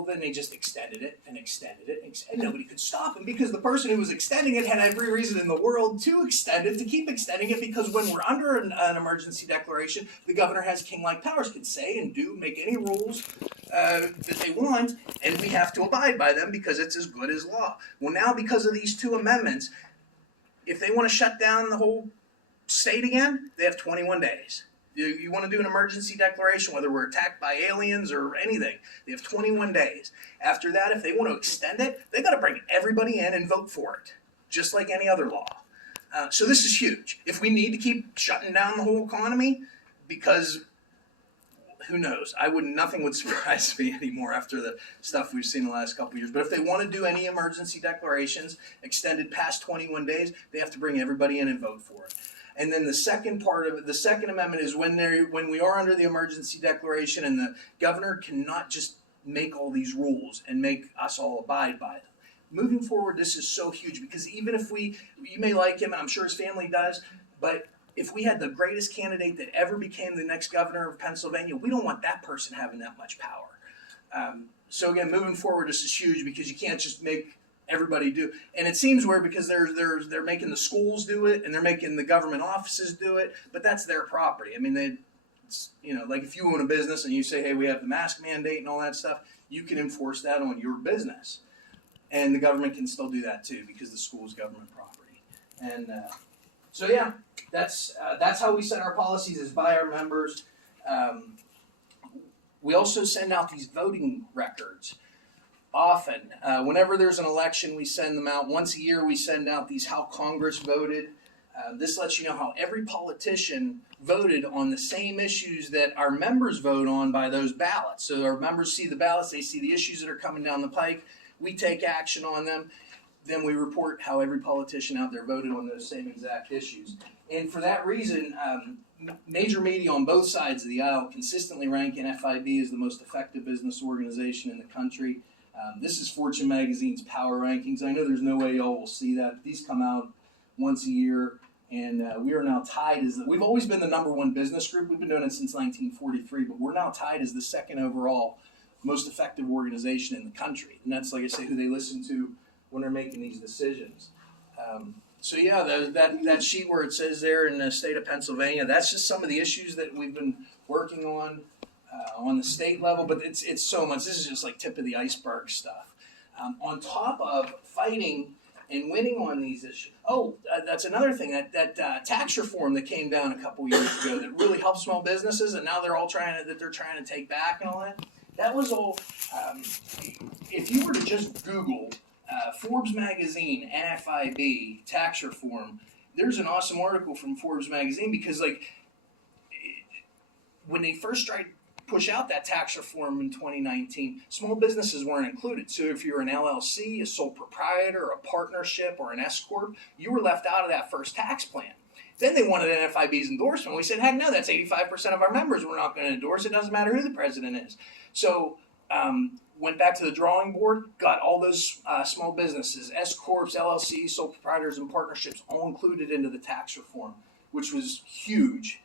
Then they just extended it and nobody could stop them because the person who was extending it had every reason in the world to extend it, to keep extending it, because when we're under an emergency declaration, the governor has king-like powers, can say and do, make any rules that they want, and we have to abide by them because it's as good as law. Well, now because of these 2 amendments, if they want to shut down the whole state again, they have 21 days. You want to do an emergency declaration, whether we're attacked by aliens or anything, they have 21 days. After that, if they want to extend it, they got to bring everybody in and vote for it, just like any other law. So this is huge. If we need to keep shutting down the whole economy, because who knows? Nothing would surprise me anymore after the stuff we've seen the last couple of years. But if they want to do any emergency declarations extended past 21 days, they have to bring everybody in and vote for it. And then the second part of it, the second amendment is when we are under the emergency declaration and the governor cannot just make all these rules and make us all abide by them. Moving forward, this is so huge because even if you may like him, and I'm sure his family does, but if we had the greatest candidate that ever became the next governor of Pennsylvania, we don't want that person having that much power. So again, moving forward, this is huge because you can't just make everybody do. And it seems weird because they're making the schools do it and they're making the government offices do it, but that's their property. I mean, like if you own a business and you say, hey, we have the mask mandate and all that stuff, you can enforce that on your business. And the government can still do that too because the school is government property. And that's how we set our policies, is by our members. We also send out these voting records. Often, whenever there's an election, we send them out. Once a year, we send out these how Congress voted. This lets you know how every politician voted on the same issues that our members vote on by those ballots. So our members see the ballots, they see the issues that are coming down the pike. We take action on them. Then we report how every politician out there voted on those same exact issues. And for that reason, major media on both sides of the aisle consistently rank NFIB as the most effective business organization in the country. This is Fortune Magazine's Power Rankings. I know there's no way y'all will see that, but these come out once a year, and we are now tied we've always been the #1 business group. We've been doing it since 1943, but we're now tied as the 2nd overall most effective organization in the country. And that's, like I say, who they listen to when they're making these decisions. That sheet where it says there in the state of Pennsylvania, that's just some of the issues that we've been working on the state level, but it's so much. This is just like tip of the iceberg stuff. On top of fighting and winning on these issues. That's another thing, that tax reform that came down a couple years ago that really helped small businesses, and now they're trying to take back and all that. That was all. If you were to just Google Forbes magazine NFIB tax reform, there's an awesome article from Forbes magazine because when they first tried push out that tax reform in 2019, small businesses weren't included. So if you're an LLC, a sole proprietor, a partnership, or an S Corp, you were left out of that first tax plan. Then they wanted NFIB's endorsement. We said, heck no, that's 85% of our members we're not going to endorse. It doesn't matter who the president is. So went back to the drawing board, got all those small businesses, S Corps, LLCs, sole proprietors, and partnerships all included into the tax reform, which was huge.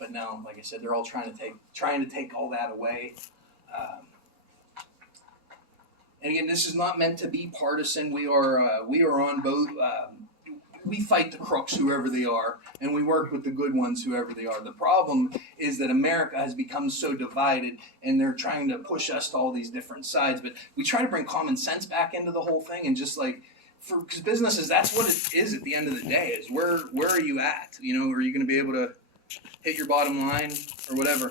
But now, like I said, they're all trying to take all that away. And again, this is not meant to be partisan. We are on both. we fight the crooks, whoever they are, and we work with the good ones, whoever they are. The problem is that America has become so divided, and they're trying to push us to all these different sides. But we try to bring common sense back into the whole thing, and just like, because businesses, that's what it is at the end of the day, is where are you at? You know, are you going to be able to hit your bottom line or whatever?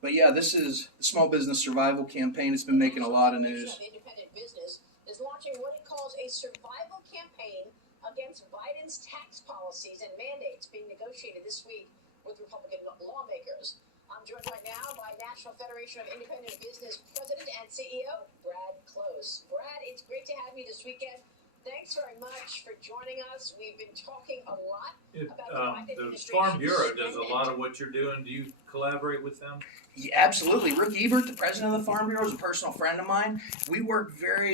But yeah, this is the Small Business Survival Campaign. It's been making a lot of news. Independent business is launching what it calls a survival campaign against Biden's tax policies and mandates being negotiated this week with Republican lawmakers. I'm joined right now by National Federation of Independent Business President and CEO, Brad Close. Brad, it's great to have you this weekend. Thanks very much for joining us. We've been talking a lot about the Biden the administration. Farm Bureau does a lot of what you're doing. Do you collaborate with them? Yeah, absolutely. Rick Ebert, the president of the Farm Bureau, is a personal friend of mine. We work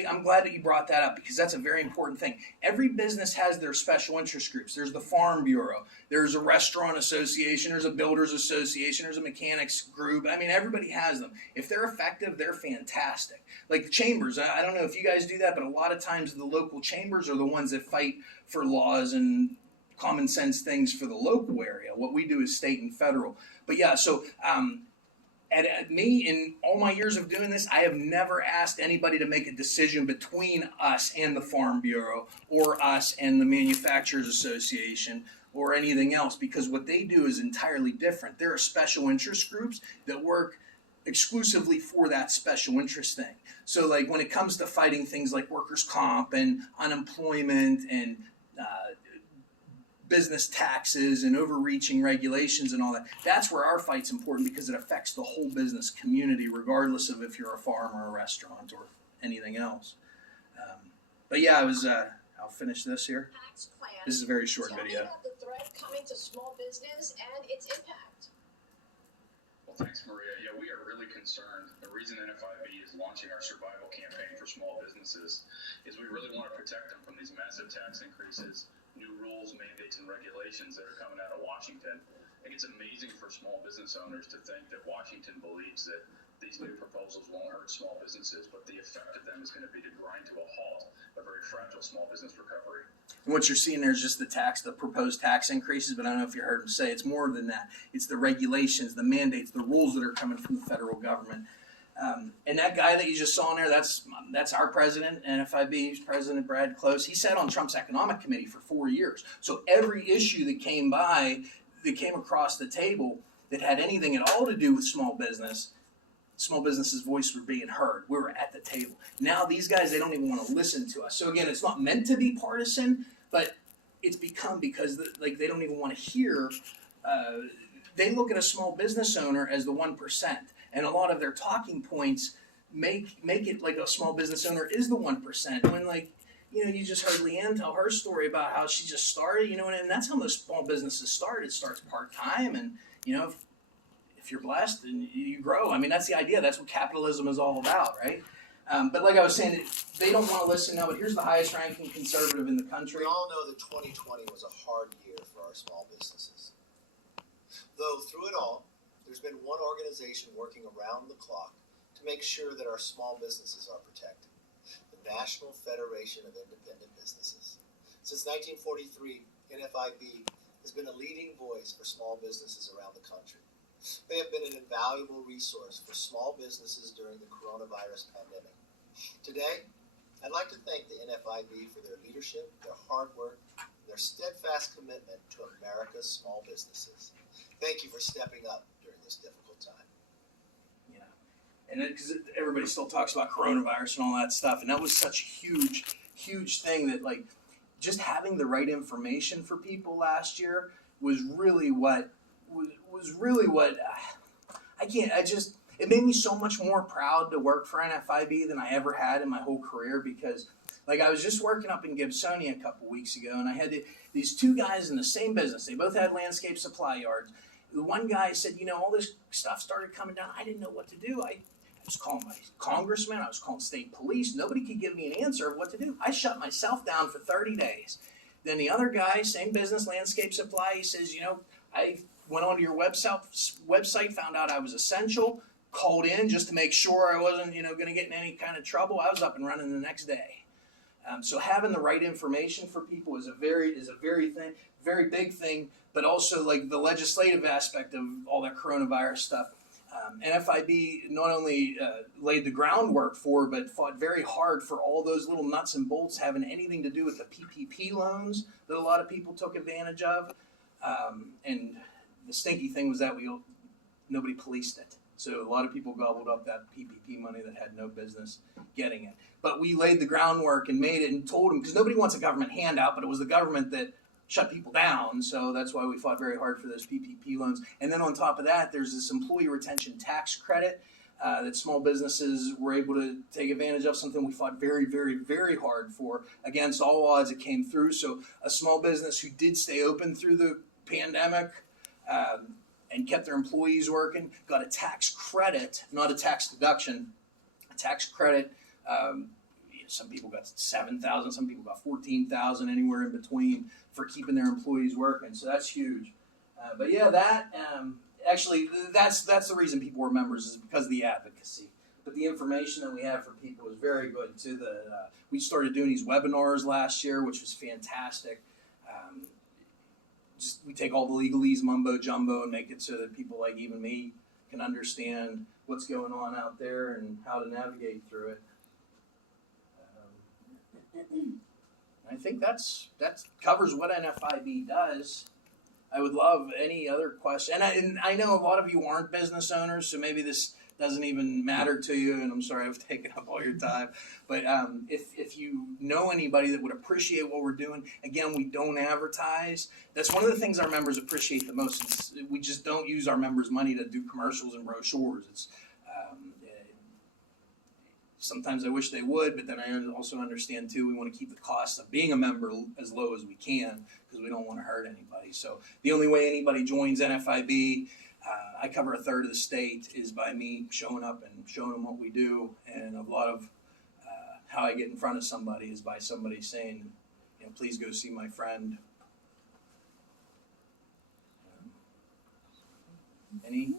I'm glad that you brought that up, because that's a very important thing. Every business has their special interest groups. There's the Farm Bureau. There's a restaurant association. There's a builders association. There's a mechanics group. I mean, everybody has them. If they're effective, they're fantastic. Like the chambers, I don't know if you guys do that, but a lot of times the local chambers are the ones that fight for laws and common sense things for the local area. What we do is state and federal. But yeah, so at me, in all my years of doing this, I have never asked anybody to make a decision between us and the Farm Bureau or us and the Manufacturers Association or anything else, because what they do is entirely different. There are special interest groups that work exclusively for that special interest thing. So like when it comes to fighting things like workers' comp and unemployment and business taxes and overreaching regulations and all that, that's where our fight's important, because it affects the whole business community, regardless of if you're a farm or a restaurant or anything else. But yeah, I'll finish this here. This is a very short video. Tell me about the threat coming to small business and its impact. Well, thanks, Maria. Yeah, we are really concerned. The reason NFIB is launching our survival campaign for small businesses is we really want to protect them from these massive tax increases, new rules, mandates, and regulations that are coming out of Washington. I think it's amazing for small business owners to think that Washington believes that these new proposals won't hurt small businesses, but the effect of them is going to be to grind to a halt a very fragile small business recovery. And what you're seeing there is just the proposed tax increases, but I don't know if you heard him say it's more than that. It's the regulations, the mandates, the rules that are coming from the federal government. And that guy that you just saw in there, that's our president, NFIB's president, Brad Close. He sat on Trump's economic committee for 4 years. So every issue that came across the table that had anything at all to do with small business's voice were being heard. We were at the table. Now these guys, they don't even want to listen to us. So again, it's not meant to be partisan, but it's become because they don't even want to hear. They look at a small business owner as the 1%. And a lot of their talking points make it like a small business owner is the 1%. When you just heard Leanne tell her story about how she just started, and that's how most small businesses start. It starts part-time, and if you're blessed and you grow. I mean, that's the idea. That's what capitalism is all about, right? But like I was saying, they don't want to listen now, but here's the highest ranking conservative in the country. We all know that 2020 was a hard year for our small businesses. Though through it all, there's been one organization working around the clock to make sure that our small businesses are protected: the National Federation of Independent Businesses. Since 1943, NFIB has been a leading voice for small businesses around the country. They have been an invaluable resource for small businesses during the coronavirus pandemic. Today, I'd like to thank the NFIB for their leadership, their hard work, and their steadfast commitment to America's small businesses. Thank you for stepping up during this difficult time. Yeah, and because everybody still talks about coronavirus and all that stuff, and that was such a huge thing that just having the right information for people last year was really what it made me so much more proud to work for NFIB than I ever had in my whole career, because I was just working up in Gibsonia a couple weeks ago, and I had these two guys in the same business. They both had landscape supply yards. The one guy said, all this stuff started coming down. I didn't know what to do. I was calling my congressman. I was calling state police. Nobody could give me an answer of what to do. I shut myself down for 30 days. Then the other guy, same business, landscape supply, he says, I went onto your website, found out I was essential, called in just to make sure I wasn't, going to get in any kind of trouble. I was up and running the next day. So having the right information for people is a very big thing, but also like the legislative aspect of all that coronavirus stuff. NFIB not only laid the groundwork for, but fought very hard for all those little nuts and bolts having anything to do with the PPP loans that a lot of people took advantage of. And the stinky thing was that nobody policed it. So a lot of people gobbled up that PPP money that had no business getting it. But we laid the groundwork and made it and told them, because nobody wants a government handout, but it was the government that shut people down. So that's why we fought very hard for those PPP loans. And then on top of that, there's this employee retention tax credit that small businesses were able to take advantage of, something we fought very, very, very hard for. Against all odds, it came through. So a small business who did stay open through the pandemic and kept their employees working got a tax credit, not a tax deduction, a tax credit. Some people got 7,000, some people got 14,000, anywhere in between for keeping their employees working. So that's huge. But yeah, actually that's the reason people were members, is because of the advocacy. But the information that we have for people is very good too. We started doing these webinars last year, which was fantastic. We take all the legalese mumbo jumbo and make it so that people like even me can understand what's going on out there and how to navigate through it. I think that covers what NFIB does. I would love any other question. And I know a lot of you aren't business owners, so maybe this doesn't even matter to you, and I'm sorry I've taken up all your time. But if you know anybody that would appreciate what we're doing, again, we don't advertise. That's one of the things our members appreciate the most. We just don't use our members' money to do commercials and brochures. It's sometimes I wish they would, but then I also understand too, we want to keep the cost of being a member as low as we can, because we don't want to hurt anybody. So the only way anybody joins NFIB, I cover a third of the state, is by me showing up and showing them what we do. And a lot of how I get in front of somebody is by somebody saying, please go see my friend. Any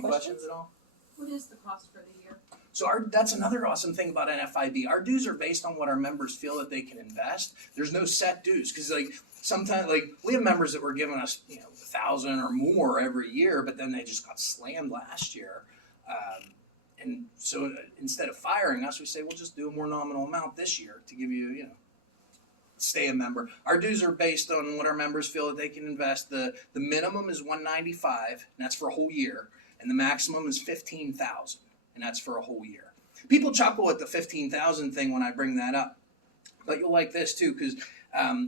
questions at all? What is the cost for the year? So that's another awesome thing about NFIB. Our dues are based on what our members feel that they can invest. There's no set dues, because sometimes we have members that were giving us 1,000 or more every year, but then they just got slammed last year. And so instead of firing us, we say we'll just do a more nominal amount this year to give you stay a member. Our dues are based on what our members feel that they can invest. The minimum is $195, and that's for a whole year, and the maximum is $15,000. And that's for a whole year. People chuckle at the $15,000 thing when I bring that up, but you'll like this too, because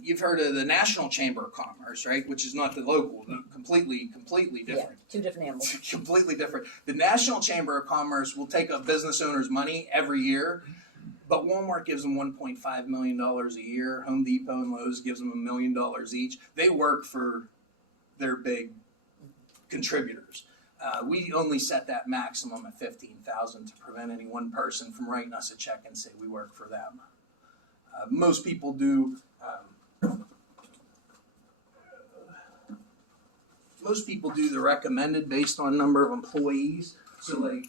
you've heard of the National Chamber of Commerce, right? Which is not the local, completely different. Yeah, two different animals. Completely different. The National Chamber of Commerce will take up business owners' money every year, but Walmart gives them $1.5 million a year. Home Depot and Lowe's gives them $1 million each. They work for their big contributors. We only set that maximum at $15,000 to prevent any one person from writing us a check and say we work for them. Most people do. Most people do the recommended based on number of employees. So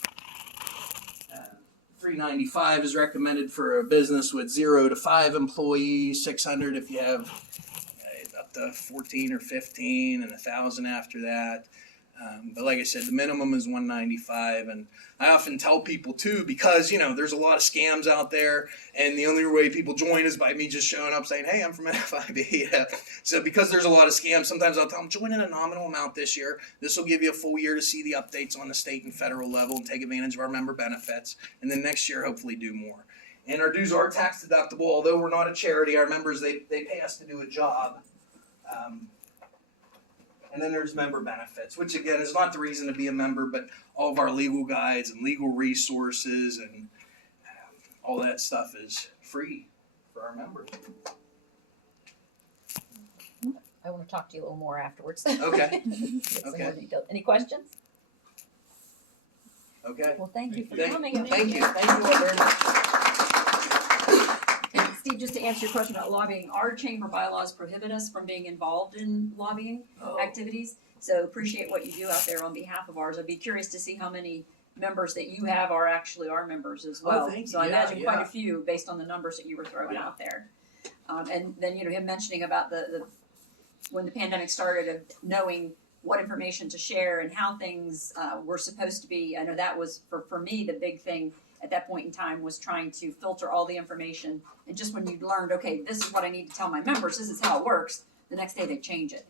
$395 is recommended for a business with 0 to 5 employees. $600 if you have up to 14 or 15, and $1,000 after that. But like I said, the minimum is $195, and I often tell people too, because there's a lot of scams out there, and the only way people join is by me just showing up saying, "Hey, I'm from NFIB." So because there's a lot of scams, sometimes I'll tell them, join in a nominal amount this year. This will give you a full year to see the updates on the state and federal level and take advantage of our member benefits, and then next year hopefully do more. And our dues are tax deductible, although we're not a charity. Our members they pay us to do a job. And then there's member benefits, which again is not the reason to be a member, but all of our legal guides and legal resources and all that stuff is free for our members. I want to talk to you a little more afterwards. Okay. Get some Okay. more details. Any questions? Okay. Well, thank you for Thank coming. you all very much. Steve, just to answer your question about lobbying, our chamber bylaws prohibit us from being involved in lobbying activities. So appreciate what you do out there on behalf of ours. I'd be curious to see how many members that you have are actually our members as Oh, well. thank you. So I Yeah, imagine quite yeah. a few based on the numbers that you were throwing Yeah. out there. And then, him mentioning about the when the pandemic started, of knowing what information to share and how things were supposed to be. I know that was, for me, the big thing at that point in time was trying to filter all the information. And just when you learned, okay, this is what I need to tell my members, this is how it works, the next day they change it.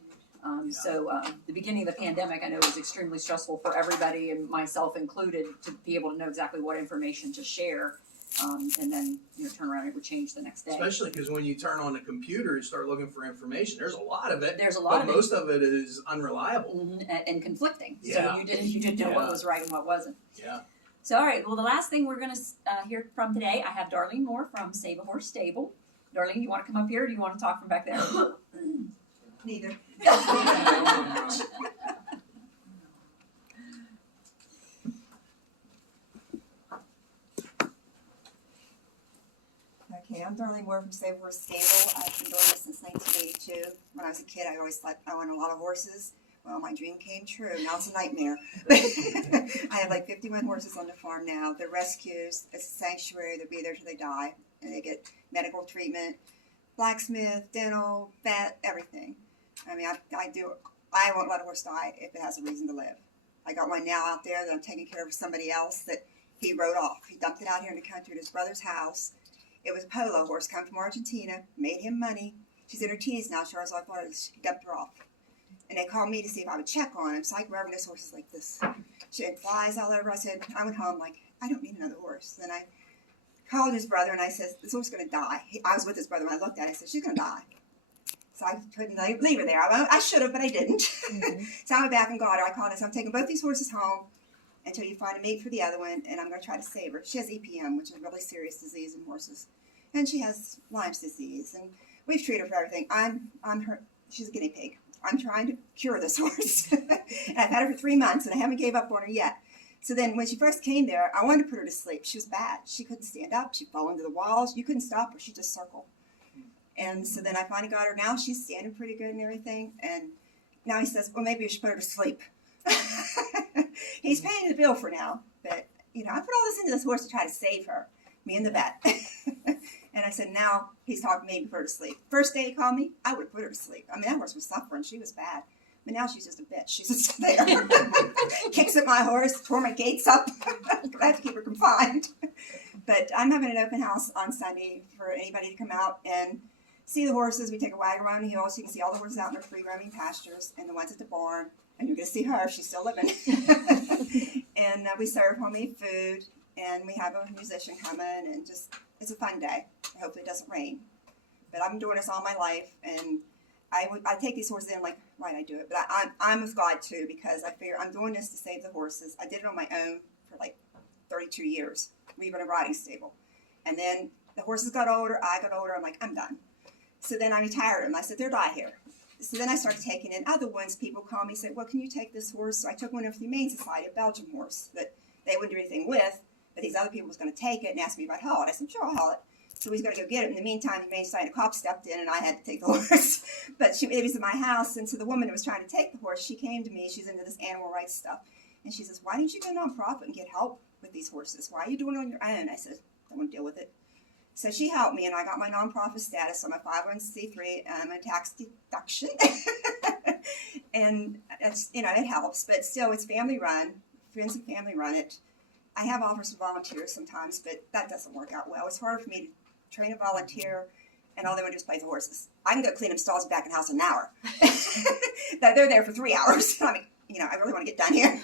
So the beginning of the pandemic, I know, was extremely stressful for everybody, and myself included, to be able to know exactly what information to share. And then, turn around, it would change the next day. Especially because when you turn on the computer and start looking for information, there's a lot of it. There's a lot but most of it is unreliable. And conflicting. Yeah. So you didn't know what was right and what wasn't. Yeah. So, all right. Well, the last thing we're going to hear from today, I have Darlene Moore from Save a Horse Stable. Darlene, you want to come up here, or do you want to talk from back there? Neither. Okay, I'm Darlene Moore from Save a Horse Stable. I've been doing this since 1982. When I was a kid, I always thought I wanted a lot of horses. Well, my dream came true. Now it's a nightmare. I have like 51 horses on the farm now. They're rescues. It's a sanctuary. They'll be there till they die. And they get medical treatment, blacksmith, dental, vet, everything. I mean, I won't let a horse die if it has a reason to live. I got one now out there that I'm taking care of somebody else that he rode off. He dumped it out here in the country at his brother's house. It was a polo horse, come from Argentina, made him money. She's in her teens now, Charles. I thought he dumped her off. And they called me to see if I would check on him. So I grabbed this horse is like this. She had flies all over. I said, I went home like, I don't need another horse. Then I called his brother and I said, this horse is going to die. I was with his brother when I looked at it. I said, she's going to die. So I couldn't leave her there. I should have, but I didn't. Mm-hmm. So I went back and got her. I called her. So I'm taking both these horses home until you find a mate for the other one, and I'm going to try to save her. She has EPM, which is a really serious disease in horses. And she has Lyme's disease, and we've treated her for everything. I'm her. She's a guinea pig. I'm trying to cure this horse. And I've had her for 3 months, and I haven't gave up on her yet. So then when she first came there, I wanted to put her to sleep. She was bad. She couldn't stand up. She'd fall into the walls. You couldn't stop her. She'd just circle. And so then I finally got her. Now she's standing pretty good and everything. And now he says, well, maybe you should put her to sleep. He's paying the bill for now. But, I put all this into this horse to try to save her, me and the vet. And I said, now he's talking maybe put her to sleep. First day he called me, I would have put her to sleep. I mean, that horse was suffering. She was bad. But now she's just a bitch. She's just there. Kicks at my horse, tore my gates up. I have to keep her confined. But I'm having an open house on Sunday for anybody to come out and see the horses. We take a wagon around the hill so you can see all the horses out in their free roaming pastures and the ones at the barn. And you're going to see her. She's still living. And we serve homemade food. And we have a musician coming. And just, it's a fun day. Hopefully it doesn't rain. But I've been doing this all my life. And I take these horses in like, why did I do it? But I'm with God too, because I figure I'm doing this to save the horses. I did it on my own for like 32 years. We run a riding stable. And then the horses got older. I got older. I'm like, I'm done. So then I retired them. I said, they'll die here. So then I started taking in other ones. People call me and say, well, can you take this horse? So I took one of the Humane Society, a Belgian horse that they wouldn't do anything with, but these other people was going to take it and asked me if I'd haul it. I said, sure, I'll haul it. So we was going to go get it. In the meantime, the Humane Society cop stepped in and I had to take the horse. But it was in my house. And so the woman that was trying to take the horse, she came to me. She's into this animal rights stuff. And she says, why didn't you go nonprofit and get help with these horses? Why are you doing it on your own? I said, I don't want to deal with it. So she helped me, and I got my nonprofit status. So I'm a 501c3, and I'm a tax deduction. And it's, it helps, but still, it's family run. Friends and family run it. I have offers for volunteers sometimes, but that doesn't work out well. It's hard for me to train a volunteer, and all they want to do is play the horses. I can go clean them stalls back in the house in an hour. They're there for 3 hours. I mean, I really want to get done here.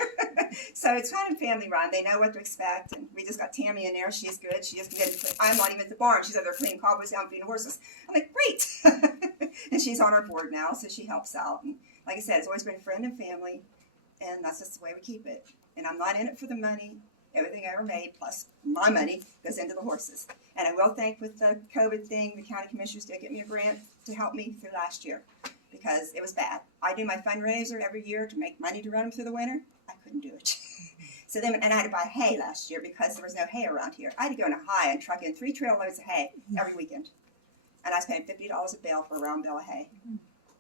So it's kind of family run. They know what to expect. And we just got Tammy in there. She's good. She just good. I'm not even at the barn. She's over there cleaning cobwebs down, feeding horses. I'm like, great. And she's on our board now, so she helps out. And like I said, it's always been friend and family. And that's just the way we keep it. And I'm not in it for the money. Everything I ever made, plus my money, goes into the horses. And I will thank with the COVID thing, the county commissioners did get me a grant to help me through last year. Because it was bad. I do my fundraiser every year to make money to run them through the winter. I couldn't do it. So then, and I had to buy hay last year because there was no hay around here. I had to go in a high and truck in 3 trail loads of hay every weekend. And I was paying $50 a bale for a round bale of hay.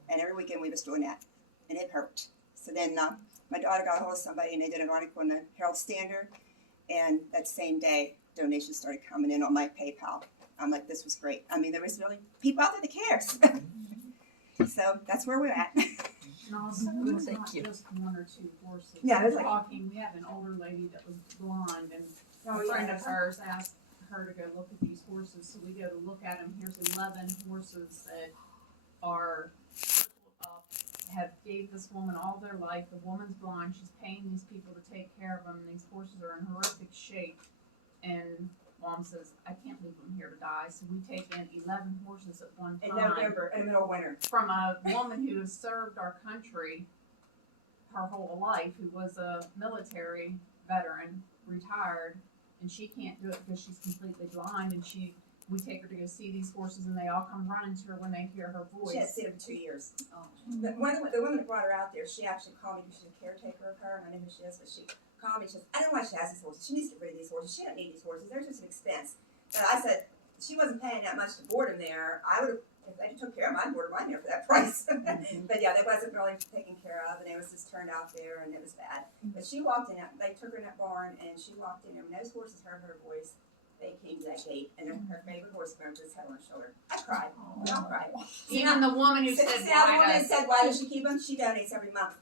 And every weekend we was doing that. And it hurt. So then my daughter got a hold of somebody and they did an article in the Herald Standard. And that same day, donations started coming in on my PayPal. I'm like, this was great. I mean, there was really people out there that cares. So that's where we're at. And also, it was Thank not you. just one or two horses. Yeah, it was We were like- talking, we had an older lady that was blind, and Oh, a friend yeah. of hers asked her to go look at these horses, so we go to look at them. Here's 11 horses that are have gave this woman all their life. The woman's blind. She's paying these people to take care of them. These horses are in horrific shape, and Mom says, I can't leave them here to die. So we take in 11 horses at one time. In November, in the middle of winter. From a woman who has served our country her whole life, who was a military veteran, retired, and she can't do it because she's completely blind. And we take her to go see these horses, and they all come running to her when they hear her voice. She had seen them for 2 years. The woman that brought her out there, she actually called me because she's a caretaker of her, and I know who she is, but she called me. She says, I don't know why she has these horses. She needs to get rid of these horses. She doesn't need these horses. They're just an expense. But I said, she wasn't paying that much to board them there. I would have, if they took care of them, I'd board mine there for that price. But yeah, they wasn't really taken care of, and it was just turned out there, and it was bad. But she walked in, they took her in that barn, and she walked in there, and those horses heard her voice. They came to that gate, and her favorite horse went to his head on her shoulder. I cried. We all cried. Even the woman who said, Now the woman that said, why does she keep them? She donates every month.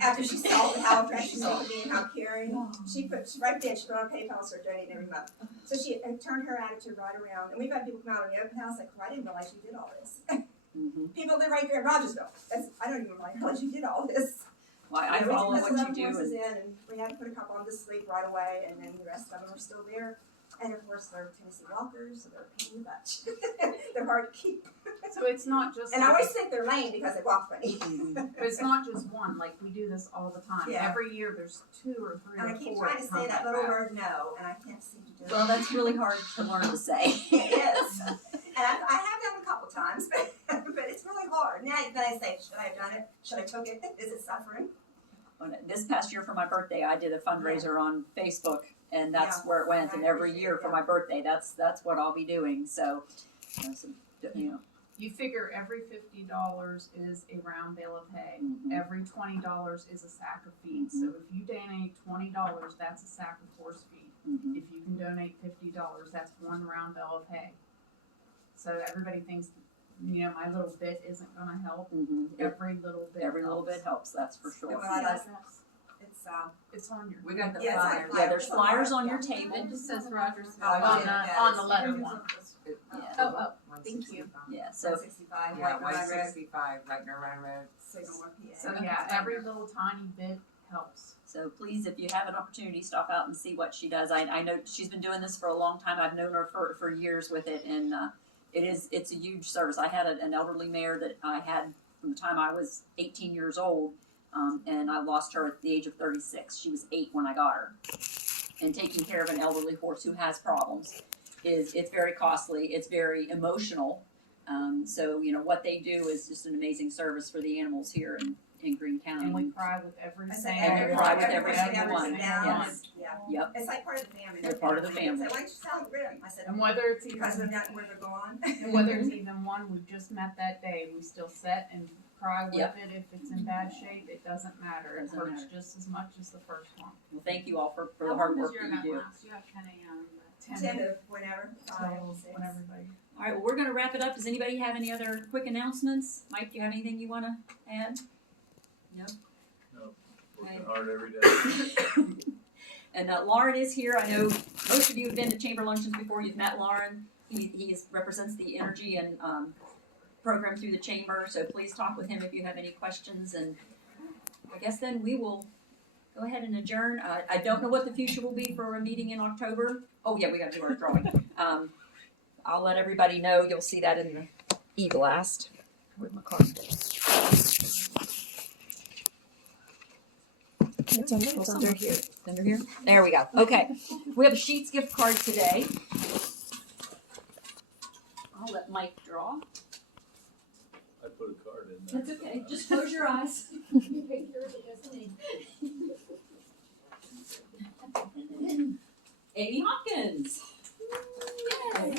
After she saw how impressed she saw me and how caring, she put right then, she put on PayPal and started donating every month. So she turned her attitude right around. And we've had people come out on the open house like, well, I didn't realize you did all this. People live right there in Rogersville. I don't even realize you did all this. Well, I we follow took what those you do, horses and in, and we had to put a couple on to sleep right away, and then the rest of them are still there. And of course, they're Tennessee walkers, so they're a pain in the butt. They're hard to keep. So it's not just. And I always think they're lame because they walk funny. But it's not just one. Like we do this all the time. Yeah. Every year there's 2 or 3 And or I keep 4 trying to say that little word no, and I can't seem to do it. well, that's really hard to learn to say. It is. And I have done it a couple times, but it's really hard. Now then I say, should I have done it? Should I took it? Is it suffering? This past year for my birthday, I did a fundraiser on Facebook, and that's where it went. And every year for my birthday, that's what I'll be doing. So, you know. You figure every $50 is a round bale of hay. Every $20 is a sack of feed. So if you donate $20, that's a sack of horse feed. If you can donate $50, that's 1 round bale of hay. So everybody thinks, you know, my little bit isn't going to help. Every little bit. Every little bit helps. That's for sure. It's on your. We got the flyers. Yeah, there's flyers on your table. It just says Rogersville on the letter one. Yeah. Thank you. Yeah. So 165. Yeah, 165, right in Run Road. So yeah, every little tiny bit helps. So please, if you have an opportunity, stop out and see what she does. I know she's been doing this for a long time. I've known her for years with it, and it's a huge service. I had an elderly mare that I had from the time I was 18 years old, and I lost her at the age of 36. She was 8 when I got her. And taking care of an elderly horse who has problems it's very costly. It's very emotional. So you know what they do is just an amazing service for the animals here in Greene County. And we cry with every single And we cry with every person single one. Yes. Yeah. Yep. It's like part of the family. They're part of the family. They say, why don't you sell them? I said, And whether it's even because they're not where they're going. and whether it's even one we just met that day, we still sit and cry with Yep. it. If it's in bad shape, it doesn't matter. It Doesn't hurts matter. just as much as the first one. Well, thank you all for the hard work that you do. You have 10 a.m. 10 to whenever. When everybody. All right, well, we're going to wrap it up. Does anybody have any other quick announcements? Mike, do you have anything you want to add? No? No, working hard every day. And Lauren is here. I know most of you have been to Chamber Luncheons before. You've met Lauren. He represents the energy and program through the Chamber, so please talk with him if you have any questions. And I guess then we will go ahead and adjourn. I don't know what the future will be for a meeting in October. Oh, yeah, we got to do our drawing. I'll let everybody know. You'll see that in the e-blast. Where'd my card go? It's under here. It's under here? There we go. Okay. We have a Sheets gift card today. I'll let Mike draw. I put a card in there. That's okay. Just close your eyes. Amy Hopkins. Yay.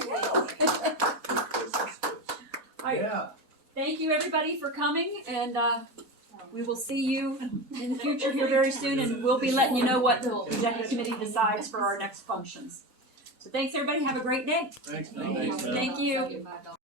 All right. Yeah. Thank you everybody for coming, and we will see you in the future here very soon, and we'll be letting you know what the executive committee decides for our next functions. So thanks, everybody. Have a great day. Thanks. Thank you.